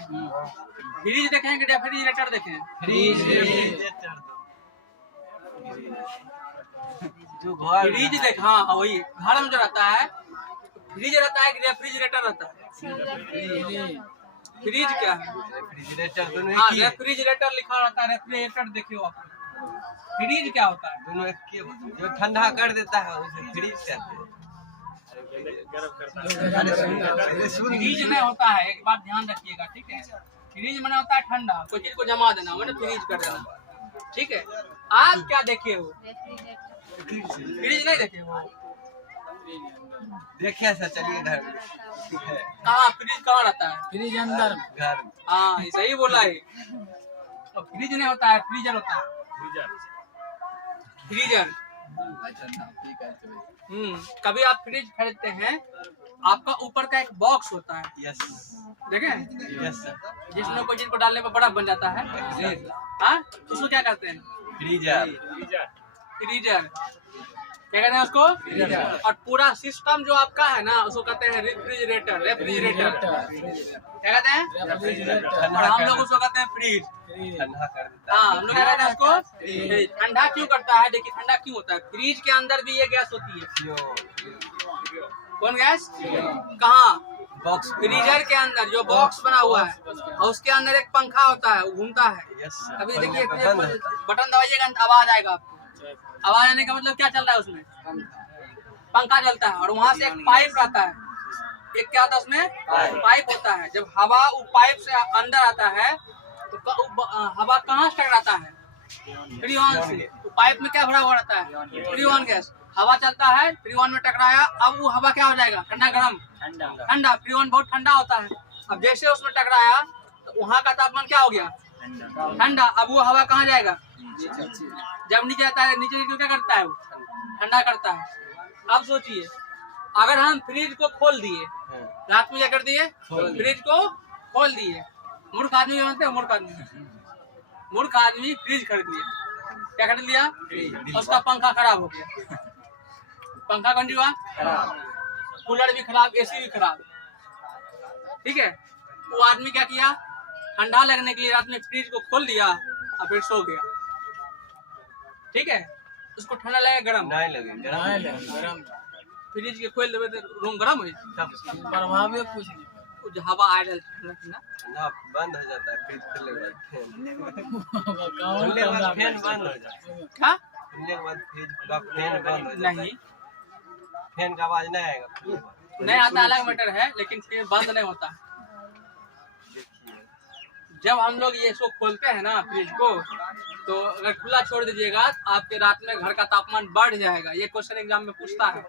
फ्रिज देखें कि रेफ्रिजरेटर देखें? जो घर फ्रिज देख, हाँ वही घर में जो रहता है फ्रिज रहता है कि रेफ्रिजरेटर रहता है? फ्रिज क्या है? रेफ्रिजरेटर दोनों हाँ, एक ही है। रेफ्रिजरेटर लिखा रहता है, रेफ्रिजरेटर देखिए आप। फ्रिज क्या होता है? दोनों एक ही है। जो ठंडा कर देता है उसे फ्रिज कहते हैं। फ्रिज में होता है, एक बात ध्यान रखिएगा, ठीक है? फ्रिज में होता है ठंडा, कोई चीज को जमा देना, मैंने फ्रीज कर देना, ठीक है? आप क्या देखे हो? फ्रिज नहीं देखे हो? देखिए सर, चलिए घर में। कहाँ फ्रिज कहाँ रहता है? फ्रिज अंदर घर में। हाँ सही बोला है। तो फ्रिज नहीं होता है, फ्रीजर होता है। फ्रीजर। कभी आप फ्रिज खरीदते हैं, आपका ऊपर का एक बॉक्स होता है, यस देखें? Yes sir. जिसमें कोई चीज को डालने पर बड़ा बन जाता है, हाँ? उसको क्या कहते हैं? फ्रीजर। फ्रीजर। क्या कहते हैं उसको? और पूरा सिस्टम जो आपका है ना उसको कहते हैं रेफ्रिजरेटर। क्या कहते हैं? और हम लोग उसको कहते हैं फ्रिज। ठंडा कर देता हाँ, हम लोग क्या कहते हैं उसको? ठंडा क्यों करता है? देखिए ठंडा क्यों होता है, फ्रिज के अंदर भी ये गैस होती है। कौन गैस? कहाँ? बॉक्स फ्रीजर के अंदर जो बॉक्स बना हुआ है और उसके अंदर एक पंखा होता है, वो घूमता है। यस अभी देखिए बटन दबाइएगा आवाज आएगा आपको। आवाज आने का मतलब क्या चल रहा है उसमें? पंखा चलता है। और वहां से एक पाइप रहता है, एक क्या होता है उसमें? पाइप होता है। जब हवा वो पाइप से अंदर आता है तो हवा कहाँ से टकराता है? फ्रीऑन से। तो पाइप में क्या भरा हुआ रहता है? Freon gas. हवा चलता है, फ्रीऑन में टकराया, अब वो हवा क्या हो जाएगा? ठंडा गरम ठंडा। फ्रीऑन बहुत ठंडा होता है। अब जैसे उसमें टकराया तो वहाँ का तापमान क्या हो गया? ठंडा। अब वो हवा कहाँ जाएगा? जब नीचे आता है, नीचे क्या करता है? वो ठंडा करता है। अब सोचिए, अगर हम फ्रिज को खोल दिए, रात में क्या कर दिए? फ्रिज को खोल दिए। मूर्ख आदमी बनते हैं, मूर्ख आदमी फ्रिज खरीद लिया। क्या खरीद लिया? उसका पंखा खराब हो गया। पंखा कौन हुआ? कूलर भी खराब, एसी भी खराब, ठीक है? वो आदमी क्या किया? ठंडा लगने के लिए रात में फ्रिज को खोल दिया और फिर सो गया, ठीक है? उसको ठंडा लगेगा गरम नहीं लगे गरम फ्रिज के खोल देवे तो रूम गरम हो प्रभाव कुछ नहीं। जो हवा आ ठंडा ना बंद हो जाता है फ्रिज खुलने के गाँव बाद फैन बंद हो जाता है। क्या? खुलने के बाद फ्रिज पूरा फैन बंद हो जाता है। नहीं, फैन का आवाज नहीं आएगा। नहीं आता, अलग मैटर है, लेकिन फिर बंद नहीं होता। जब हम लोग ये इसको खोलते हैं ना फ्रिज को, तो अगर खुला छोड़ दीजिएगा तो आपके रात में घर का तापमान बढ़ जाएगा। ये क्वेश्चन एग्जाम में पूछता है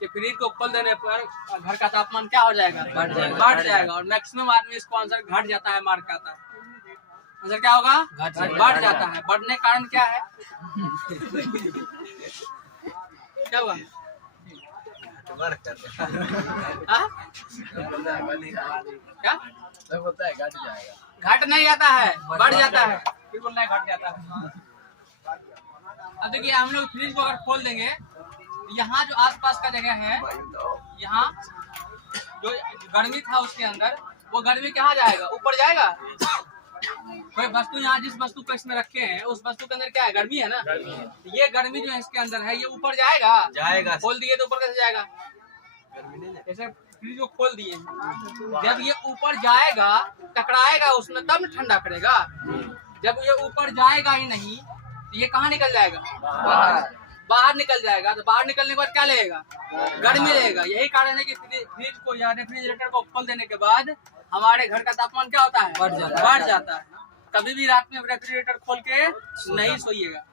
कि फ्रिज को खोल देने पर घर का तापमान क्या हो जाएगा? बढ़ जाएगा। और मैक्सिमम आदमी इसको आंसर घट जाता है, मार्क आता है। आंसर क्या होगा? बढ़ जाता है। बढ़ने का कारण क्या है? क्या हुआ? बढ़ कर हाँ? क्या? घट नहीं जाता है, बढ़ जाता है। बिल्कुल नहीं घट जाता है। अब देखिए, हम लोग फ्रिज को अगर खोल देंगे, यहाँ जो आसपास का जगह है, यहाँ जो गर्मी था उसके अंदर, वो गर्मी कहाँ जाएगा? ऊपर जाएगा। कोई वस्तु यहाँ जिस वस्तु को इसमें रखे हैं उस वस्तु के अंदर क्या है? गर्मी है ना। ये गर्मी जो है इसके अंदर है, ये ऊपर जाएगा। खोल दिए तो ऊपर कैसे जाएगा? जैसे फ्रिज को खोल दिए, जब ये ऊपर जाएगा, टकराएगा उसमें, तब ठंडा करेगा। जब ये ऊपर जाएगा ही नहीं तो ये कहाँ निकल जाएगा? बाहर निकल जाएगा। तो बाहर निकलने के बाद क्या लगेगा? गर्मी लगेगा। यही कारण है कि फ्रिज को या रेफ्रिजरेटर को खोल देने के बाद हमारे घर का तापमान क्या होता है? बढ़ जाता है। कभी भी रात में रेफ्रिजरेटर खोल के नहीं सोइएगा,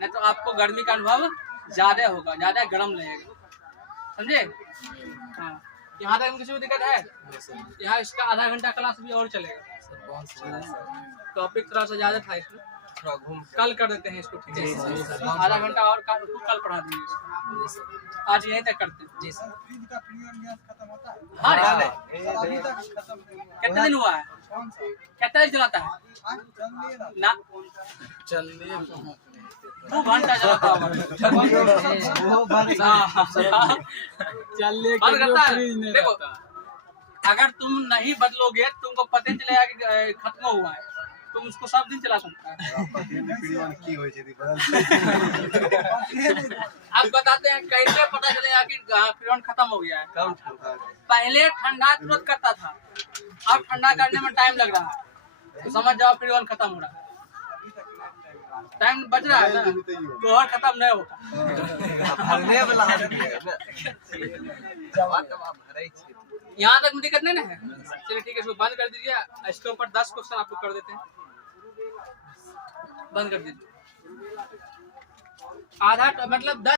नहीं तो आपको गर्मी का अनुभव ज्यादा होगा, ज्यादा गर्म लगेगा। समझे? हाँ। यहाँ तक किसी को दिक्कत है? नहीं सर। यहाँ इसका आधा घंटा क्लास भी और चलेगा। सर बहुत सुविधा है सर। टॉपिक थोड़ा सा ज्यादा था इसमें, थोड़ा घूम कल कर देते हैं इसको, ठीक जी सर, जी सर। है? आधा घंटा और कल पढ़ा देंगे इसको। जी सर। आज यहीं तक करते हैं। जी सर। हाँ रे। डाले। कितने दिन हुआ है? कितना दिन चलाता है ना? चलिए 2 घंटा चलाता होगा। वो बंद बंद करता है। देखो, अगर तुम नहीं बदलोगे तुमको पता नहीं चलेगा कि खत्म हुआ है। तुम उसको सब दिन चला सकता है। अब बताते हैं कैसे पता चलेगा कि फ्रीवन खत्म हो गया है। कम ठंडा पहले ठंडा तुरंत करता था, अब ठंडा करने में टाइम लग रहा है, तो समझ जाओ फ्रीवन खत्म हो रहा है। टाइम बच रहा है ना, तो और खत्म नहीं होगा। भरने वाला आदत है ना। जवाब भरे छे। यहाँ तक में दिक्कत नहीं ना है? चलिए ठीक है, इसको बंद कर दीजिए। इसके ऊपर 10 क्वेश्चन आपको कर देते हैं। बंद कर दीजिए। आधा मतलब 10